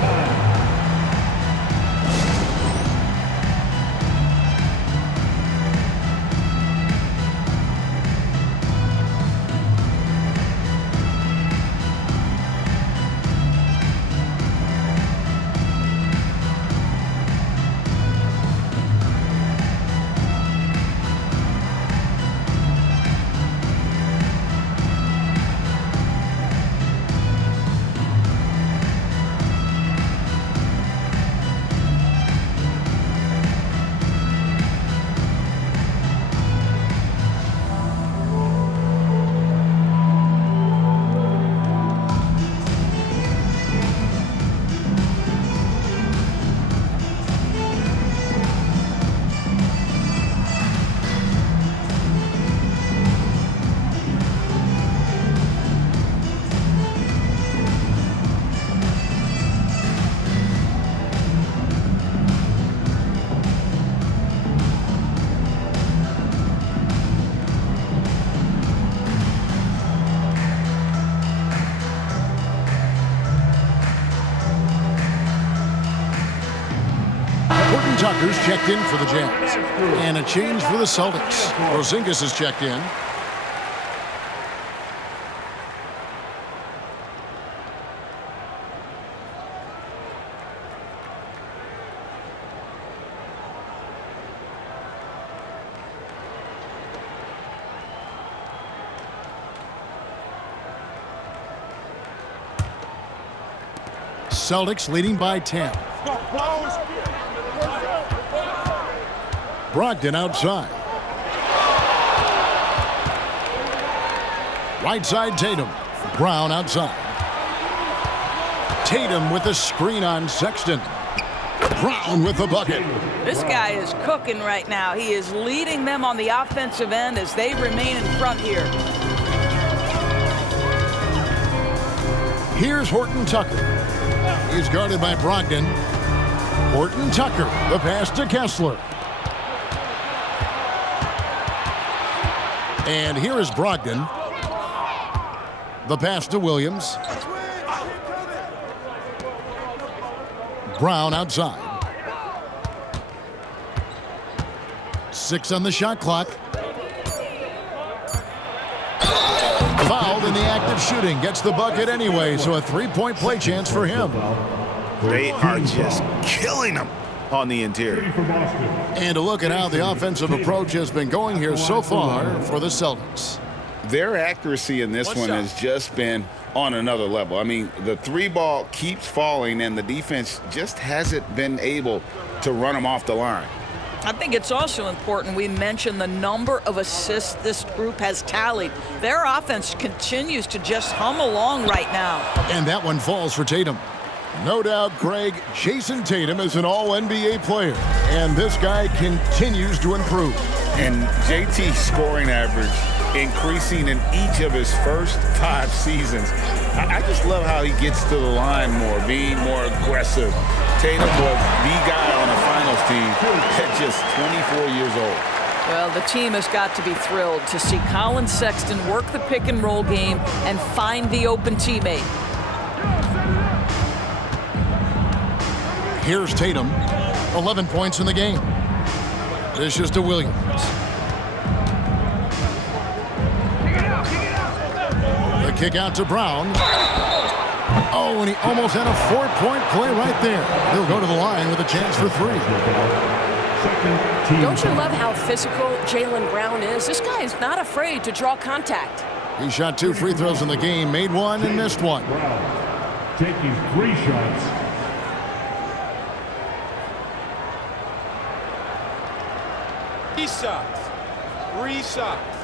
Tucker's checked in for the Jazz. And a change for the Celtics. Porzingis is checked in. Celtics leading by 10. Brogdon outside. Right side Tatum. Brown outside. Tatum with a screen on Sexton. Brown with the bucket. This guy is cooking right now. He is leading them on the offensive end as they remain in front here. Here's Horton Tucker. He's guarded by Brogdon. Horton Tucker, the pass to Kessler. And here is Brogdon. The pass to Williams. Brown outside. 6 on the shot clock. Fouled in the act of shooting. Gets the bucket anyway, so a three-point play chance for him. They are just killing them on the interior. And a look at how the offensive approach has been going here so far for the Celtics. Their accuracy in this one has just been on another level. I mean, the three ball keeps falling, and the defense just hasn't been able to run them off the line. I think it's also important we mention the number of assists this group has tallied. Their offense continues to just hum along right now. And that one falls for Tatum. No doubt, Greg, Jason Tatum is an all-NBA player, and this guy continues to improve. And JT's scoring average increasing in each of his first 5 seasons. I just love how he gets to the line more, being more aggressive. Tatum was the guy on the finals team at just 24 years old. Well, the team has got to be thrilled to see Colin Sexton work the pick-and-roll game and find the open teammate. Here's Tatum, 11 points in the game. This is to Williams. The kick out to Brown. Oh, and he almost had a 4-point play right there. He'll go to the line with a chance for 3. Don't you love how physical Jaylen Brown is? This guy is not afraid to draw contact. He shot 2 free throws in the game, made 1 and missed 1. Brown taking 3 shots. Three shots.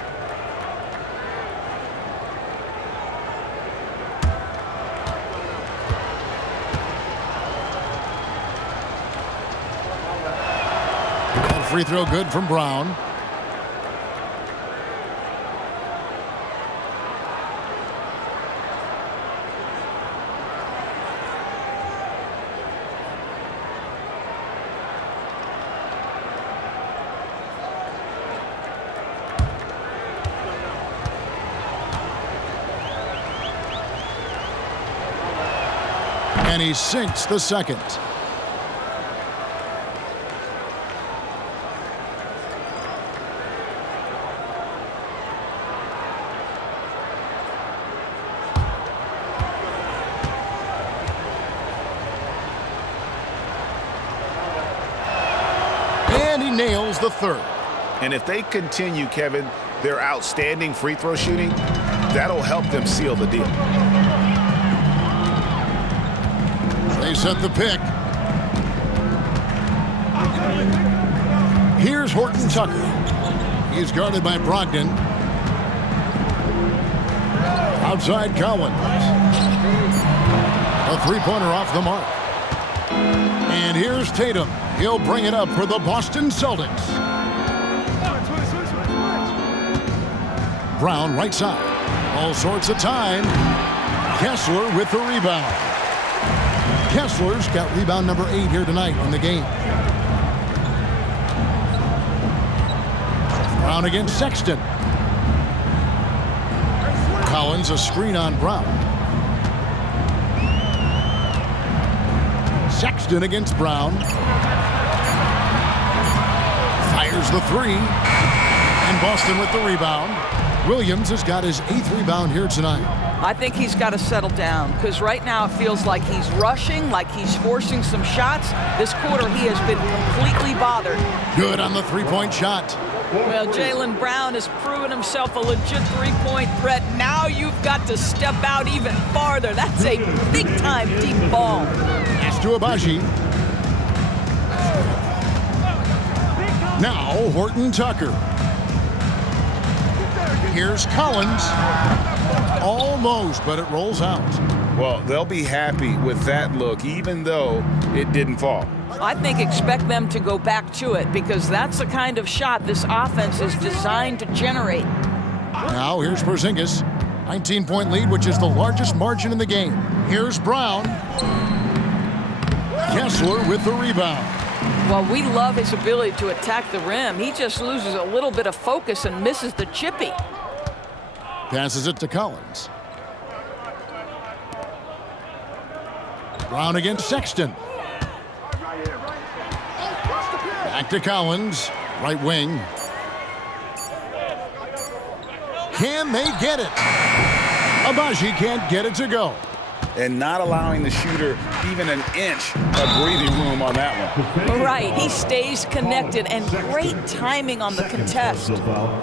That free throw good from Brown. And he sinks the second. And he nails the third. And if they continue, Kevin, their outstanding free throw shooting, that'll help them seal the deal. They set the pick. Here's Horton Tucker. He's guarded by Brogdon. Outside Collins. A three-pointer off the mark. And here's Tatum. He'll bring it up for the Boston Celtics. Brown right side. All sorts of time. Kessler with the rebound. Kessler's got rebound number 8 here tonight in the game. Brown against Sexton. Collins a screen on Brown. Sexton against Brown. Fires the three. And Boston with the rebound. Williams has got his 8th rebound here tonight. I think he's got to settle down because right now it feels like he's rushing, like he's forcing some shots. This quarter he has been completely bothered. Good on the three-point shot. Well, Jaylen Brown has proven himself a legit three-point threat. Now you've got to step out even farther. That's a big-time deep ball. Pass to Abaji. Now Horton Tucker. Here's Collins. Almost, but it rolls out. Well, they'll be happy with that look, even though it didn't fall. I think expect them to go back to it because that's the kind of shot this offense is designed to generate. Now here's Porzingis. 19-point lead, which is the largest margin in the game. Here's Brown. Kessler with the rebound. Well, we love his ability to attack the rim. He just loses a little bit of focus and misses the chippy. Passes it to Collins. Brown against Sexton. Back to Collins. Right wing. Can they get it? Abaji can't get it to go. And not allowing the shooter even an inch of breathing room on that one. Right, he stays connected and great timing on the contest.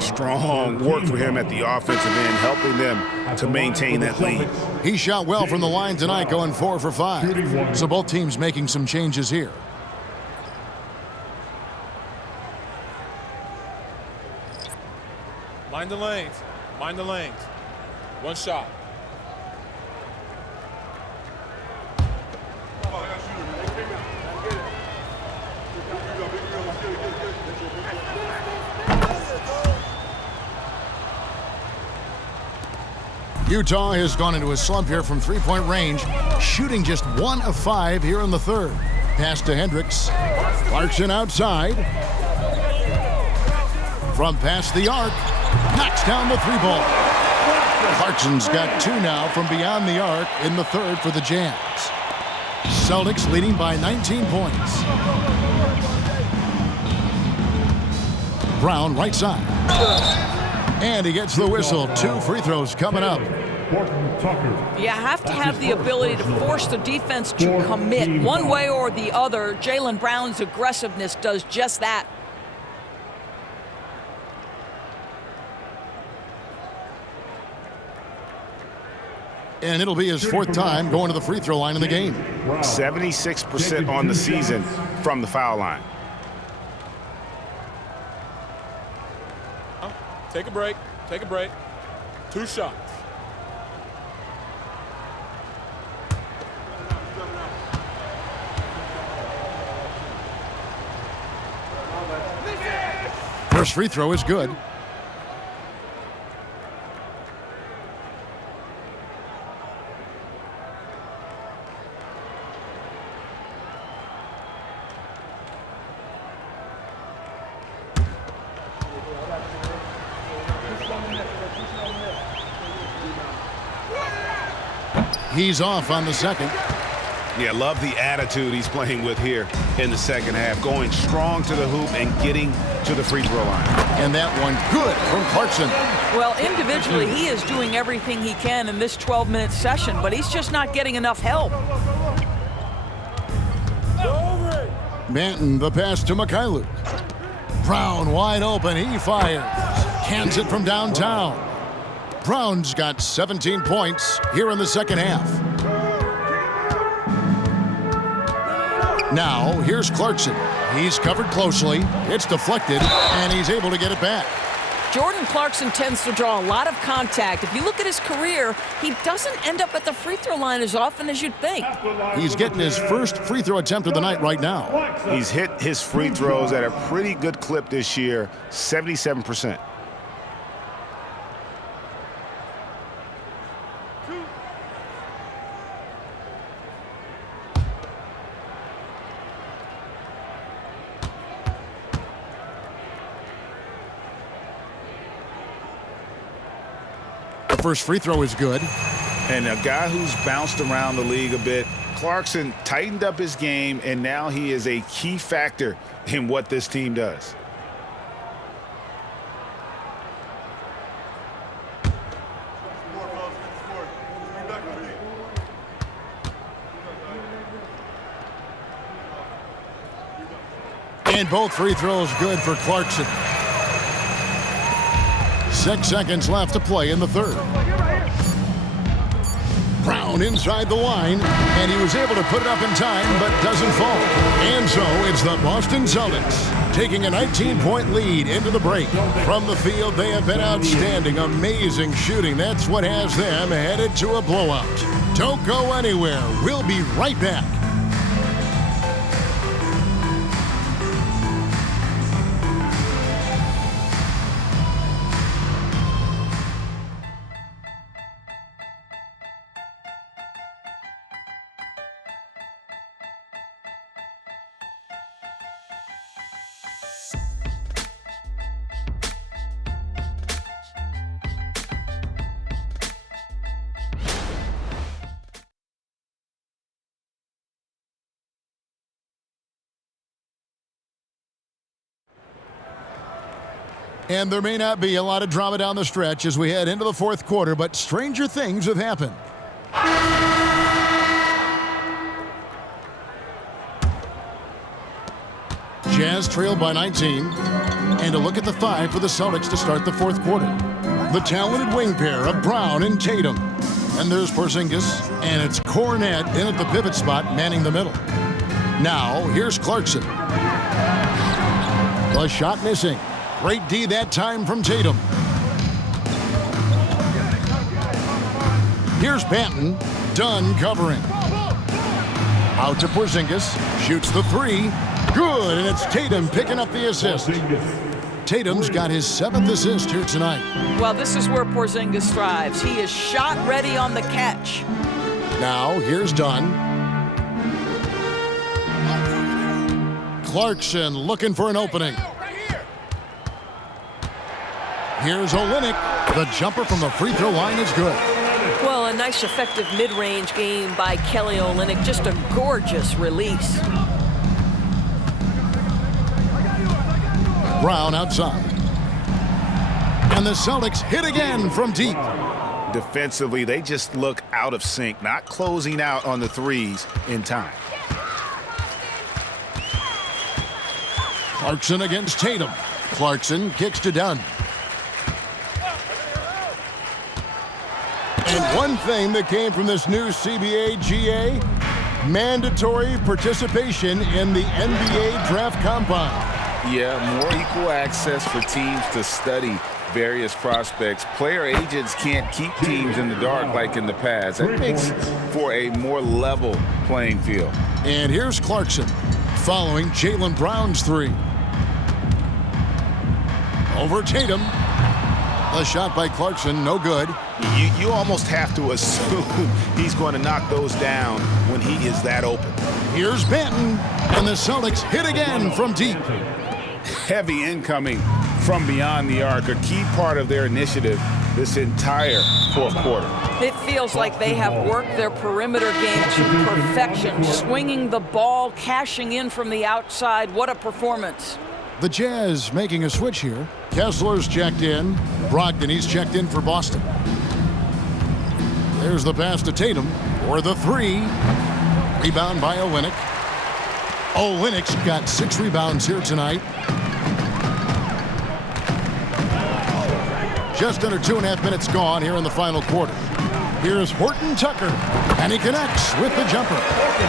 Strong work for him at the offensive end, helping them to maintain that lead. He shot well from the line tonight, going 4 for 5. So both teams making some changes here. Mind the lanes. Mind the lanes. One shot. Utah has gone into a slump here from three-point range, shooting just 1 of 5 here in the third. Pass to Hendricks. Clarkson outside. From past the arc. Knocks down the three ball. Clarkson's got 2 now from beyond the arc in the third for the Jazz. Celtics leading by 19 points. Brown right side. And he gets the whistle. 2 free throws coming up. You have to have the ability to force the defense to commit one way or the other. Jaylen Brown's aggressiveness does just that. And it'll be his 4th time going to the free throw line in the game. 76% on the season from the foul line. Take a break. Take a break. 2 shots. First free throw is good. He's off on the second. Yeah, love the attitude he's playing with here in the second half, going strong to the hoop and getting to the free throw line. And that one good from Clarkson. Well, individually, he is doing everything he can in this 12-minute session, but he's just not getting enough help. Banton, the pass to Mikhailuk. Brown wide open, he fires. Cans it from downtown. Brown's got 17 points here in the second half. Now, here's Clarkson. He's covered closely. It's deflected, and he's able to get it back. Jordan Clarkson tends to draw a lot of contact. If you look at his career, he doesn't end up at the free throw line as often as you'd think. He's getting his first free throw attempt of the night right now. He's hit his free throws at a pretty good clip this year, 77%. First free throw is good. And a guy who's bounced around the league a bit, Clarkson tightened up his game, and now he is a key factor in what this team does. And both free throws good for Clarkson. 6 seconds left to play in the third. Brown inside the line, and he was able to put it up in time, but doesn't fall. And so it's the Boston Celtics taking a 19-point lead into the break. From the field, they have been outstanding, amazing shooting. That's what has them headed to a blowout. Don't go anywhere. We'll be right back. And there may not be a lot of drama down the stretch as we head into the fourth quarter, but stranger things have happened. Jazz trailed by 19. And a look at the 5 for the Celtics to start the fourth quarter. The talented wing pair of Brown and Tatum. And there's Porzingis, and it's Cornette in at the pivot spot, manning the middle. Now, here's Clarkson. The shot missing. Great D that time from Tatum. Here's Banton, done covering. Out to Porzingis, shoots the 3. Good, and it's Tatum picking up the assist. Tatum's got his 7th assist here tonight. Well, this is where Porzingis thrives. He is shot ready on the catch. Now, here's Dunn. Clarkson looking for an opening. Here's Olynyk. The jumper from the free throw line is good. Well, a nice effective mid-range game by Kelly Olynyk. Just a gorgeous release. Brown outside. And the Celtics hit again from deep. Defensively, they just look out of sync, not closing out on the threes in time. Clarkson against Tatum. Clarkson kicks to Dunn. And one thing that came from this new CBA GA, mandatory participation in the NBA Draft Combine. Yeah, more equal access for teams to study various prospects. Player agents can't keep teams in the dark like in the past. That makes for a more level playing field. And here's Clarkson following Jaylen Brown's 3. Over Tatum. A shot by Clarkson, no good. You almost have to assume he's going to knock those down when he is that open. Here's Banton, and the Celtics hit again from deep. Heavy incoming from beyond the arc, a key part of their initiative this entire fourth quarter. It feels like they have worked their perimeter game to perfection, swinging the ball, cashing in from the outside. What a performance. The Jazz making a switch here. Kessler's checked in. Brogdon, he's checked in for Boston. There's the pass to Tatum for the three. Rebound by Olynyk. Olynyk's got 6 rebounds here tonight. Just under 2.5 minutes gone here in the final quarter. Here's Horton Tucker, and he connects with the jumper.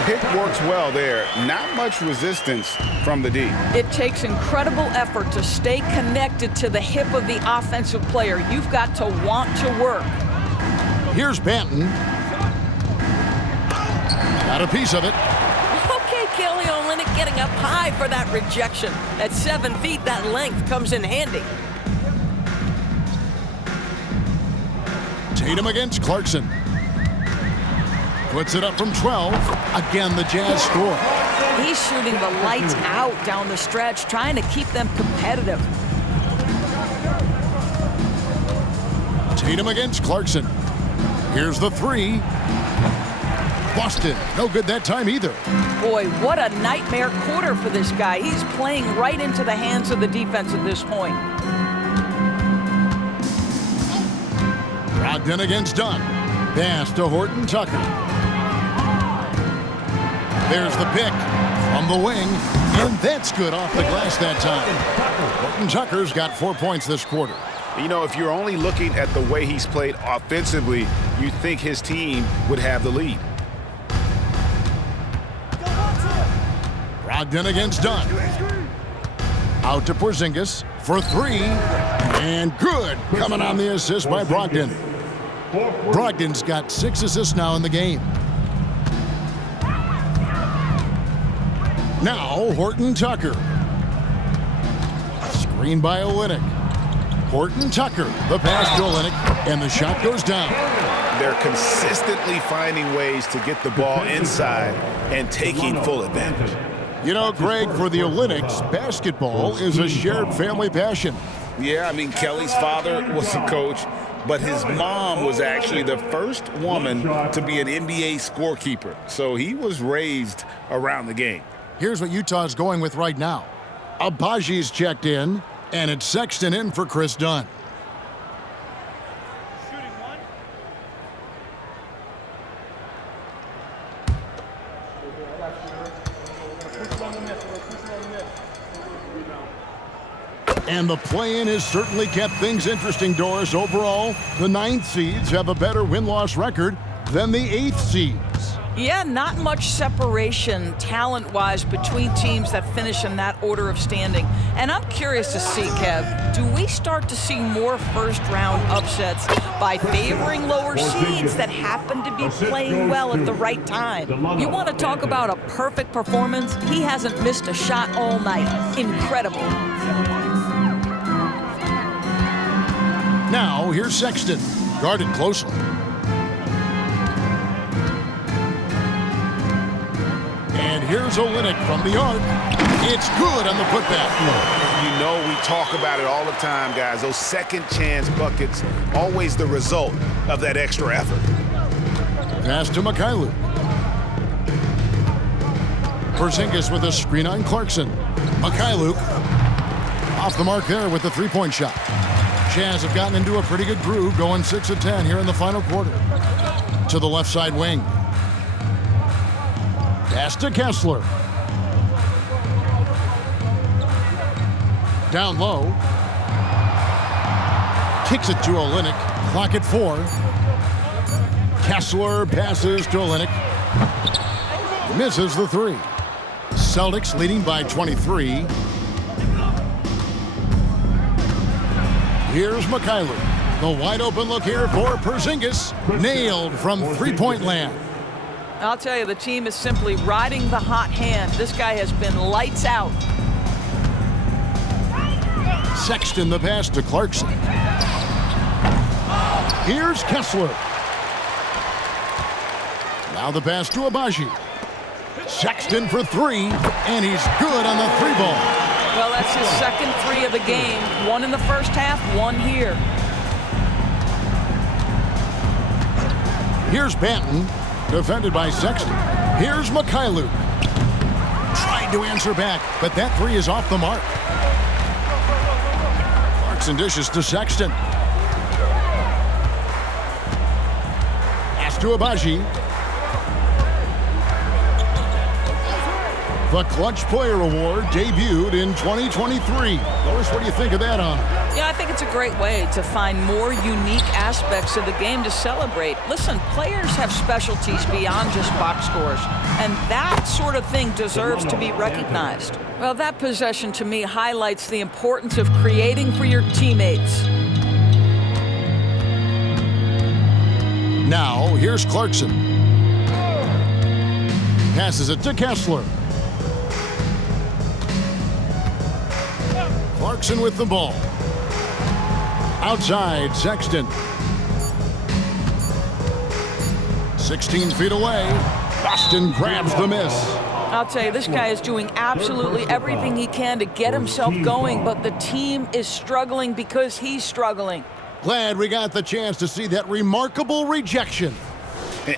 Pick works well there. Not much resistance from the D. It takes incredible effort to stay connected to the hip of the offensive player. You've got to want to work. Here's Banton. Got a piece of it. Okay, Kelly Olynyk getting up high for that rejection. At 7 feet, that length comes in handy. Tatum against Clarkson. Puts it up from 12. Again, the Jazz score. He's shooting the lights out down the stretch, trying to keep them competitive. Tatum against Clarkson. Here's the three. Boston, no good that time either. Boy, what a nightmare quarter for this guy. He's playing right into the hands of the defense at this point. Brogdon against Dunn. Pass to Horton Tucker. There's the pick from the wing, and that's good off the glass that time. Horton Tucker's got 4 points this quarter. You know, if you're only looking at the way he's played offensively, you'd think his team would have the lead. Brogdon against Dunn. Out to Porzingis for three. And good. Coming on the assist by Brogdon. Brogdon's got 6 assists now in the game. Now Horton Tucker. Screen by Olynyk. Horton Tucker. The pass to Olynyk. And the shot goes down. They're consistently finding ways to get the ball inside and taking full advantage. You know, Greg, for the Olympics, basketball is a shared family passion. Yeah, I mean, Kelly's father was a coach, but his mom was actually the first woman to be an NBA scorekeeper. So he was raised around the game. Here's what Utah's going with right now. Abaji's checked in, and it's Sexton in for Chris Dunn. And the play-in has certainly kept things interesting, Doris. Overall, the 9th seeds have a better win-loss record than the 8th seeds. Yeah, not much separation talent-wise between teams that finish in that order of standing. And I'm curious to see, Kev, do we start to see more first-round upsets by favoring lower seeds that happen to be playing well at the right time? You want to talk about a perfect performance? He hasn't missed a shot all night. Incredible. Now, here's Sexton, guarded closely. And here's Olynyk from the arc. It's good on the putback. You know, we talk about it all the time, guys. Those second-chance buckets, always the result of that extra effort. Pass to Mikhailuk. Porzingis with a screen on Clarkson. Mikhailuk off the mark there with the three-point shot. Jazz have gotten into a pretty good groove, going 6 of 10 here in the final quarter. To the left side wing. Pass to Kessler. Down low. Kicks it to Olynyk. Clock at 4. Kessler passes to Olynyk. Misses the three. Celtics leading by 23. Here's Mikhailuk. The wide open look here for Porzingis. Nailed from three-point land. I'll tell you, the team is simply riding the hot hand. This guy has been lights out. Sexton the pass to Clarkson. Here's Kessler. Now the pass to Abaji. Sexton for three, and he's good on the three ball. Well, that's his second 3 of the game. 1 in the first half, 1 here. Here's Banton, defended by Sexton. Here's Mikhailuk. Tried to answer back, but that 3 is off the mark. Clarkson dishes to Sexton. Pass to Abaji. The Clutch Player Award debuted in 2023. Lois, what do you think of that honor? Yeah, I think it's a great way to find more unique aspects of the game to celebrate. Listen, players have specialties beyond just box scores, and that sort of thing deserves to be recognized. Well, that possession to me highlights the importance of creating for your teammates. Now, here's Clarkson. Passes it to Kessler. Clarkson with the ball. Outside, Sexton. 16 feet away. Boston grabs the miss. I'll tell you, this guy is doing absolutely everything he can to get himself going, but the team is struggling because he's struggling. Glad we got the chance to see that remarkable rejection.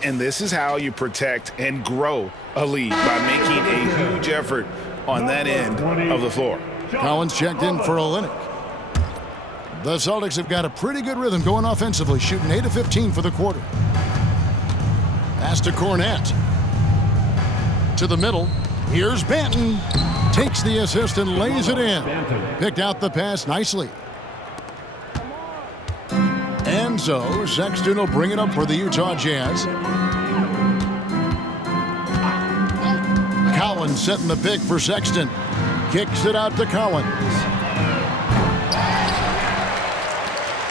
And this is how you protect and grow a lead, by making a huge effort on that end of the floor. Collins checked in for Olynyk. The Celtics have got a pretty good rhythm going offensively, shooting 8 of 15 for the quarter. Pass to Cornette. To the middle. Here's Banton. Takes the assist and lays it in. Picked out the pass nicely. And so Sexton will bring it up for the Utah Jazz. Collins setting the pick for Sexton. Kicks it out to Collins.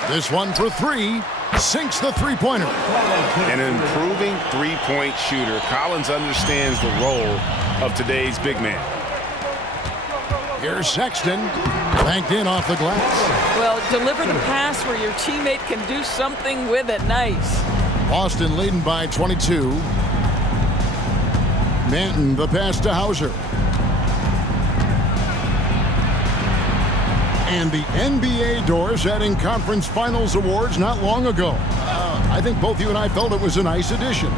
This one for 3. Sinks the three-pointer. An improving three-point shooter. Collins understands the role of today's big man. Here's Sexton. Banked in off the glass. Well, deliver the pass where your teammate can do something with it. Nice. Boston leading by 22. Manton, the pass to Hauser. And the NBA doors adding conference finals awards not long ago. I think both you and I felt it was a nice addition.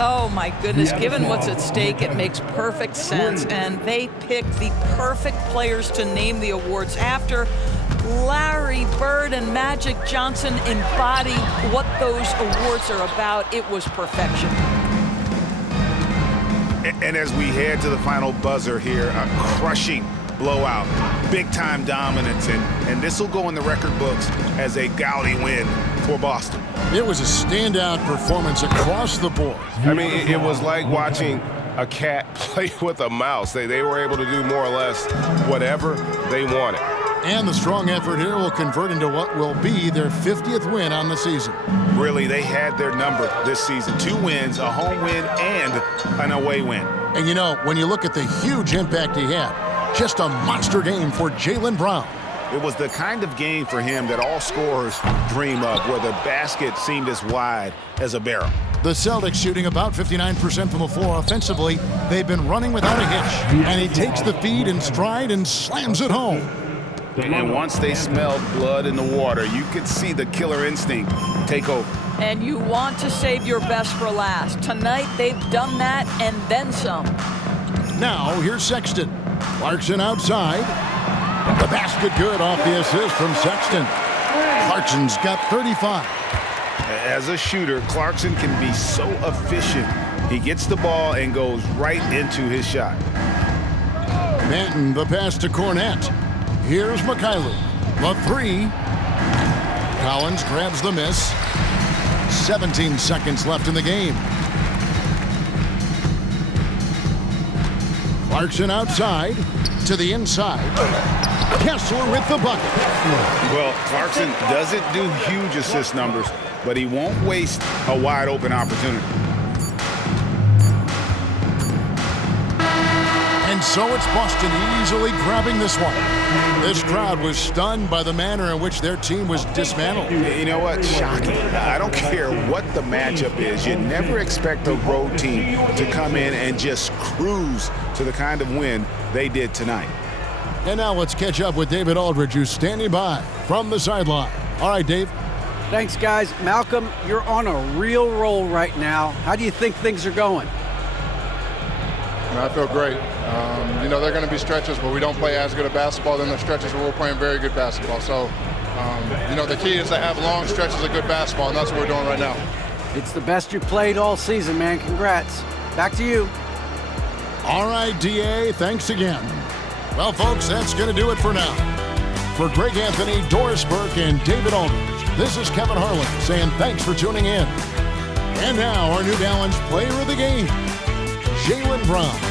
Oh my goodness, given what's at stake, it makes perfect sense. And they picked the perfect players to name the awards after. Larry Bird and Magic Johnson embody what those awards are about. It was perfection. And as we head to the final buzzer here, a crushing blowout, big-time dominance, and this will go in the record books as a gaudy win for Boston. It was a standout performance across the board. I mean, it was like watching a cat play with a mouse. They were able to do more or less whatever they wanted. And the strong effort here will convert into what will be their 50th win on the season. Really, they had their number this season. 2 wins, a home win, and an away win. And you know, when you look at the huge impact he had, just a monster game for Jaylen Brown. It was the kind of game for him that all scorers dream of, where the basket seemed as wide as a barrel. The Celtics shooting about 59% from the floor offensively. They've been running without a hitch. And he takes the feed in stride and slams it home. And once they smelled blood in the water, you could see the killer instinct take over. And you want to save your best for last. Tonight, they've done that and then some. Now, here's Sexton. Clarkson outside. The basket good off the assist from Sexton. Clarkson's got 35. As a shooter, Clarkson can be so efficient. He gets the ball and goes right into his shot. Manton, the pass to Cornette. Here's Mikhailuk. The 3. Collins grabs the miss. 17 seconds left in the game. Clarkson outside to the inside. Kessler with the bucket. Well, Clarkson doesn't do huge assist numbers, but he won't waste a wide open opportunity. And so it's Boston easily grabbing this one. This crowd was stunned by the manner in which their team was dismantled. You know what? Shocking. I don't care what the matchup is. You never expect a road team to come in and just cruise to the kind of win they did tonight. And now let's catch up with David Aldridge, who's standing by from the sideline. All right, Dave. Thanks, guys. Malcolm, you're on a real roll right now. How do you think things are going? I feel great. There are going to be stretches where we don't play as good a basketball than the stretches where we're playing very good basketball. So, the key is to have long stretches of good basketball, and that's what we're doing right now. It's the best you played all season, man. Congrats. Back to you. All right, DA, thanks again. Well, folks, that's going to do it for now. For Greg Anthony, Doris Burke, and David Aldridge, this is Kevin Harlan saying thanks for tuning in. And now, our New Balance player of the game, Jaylen Brown.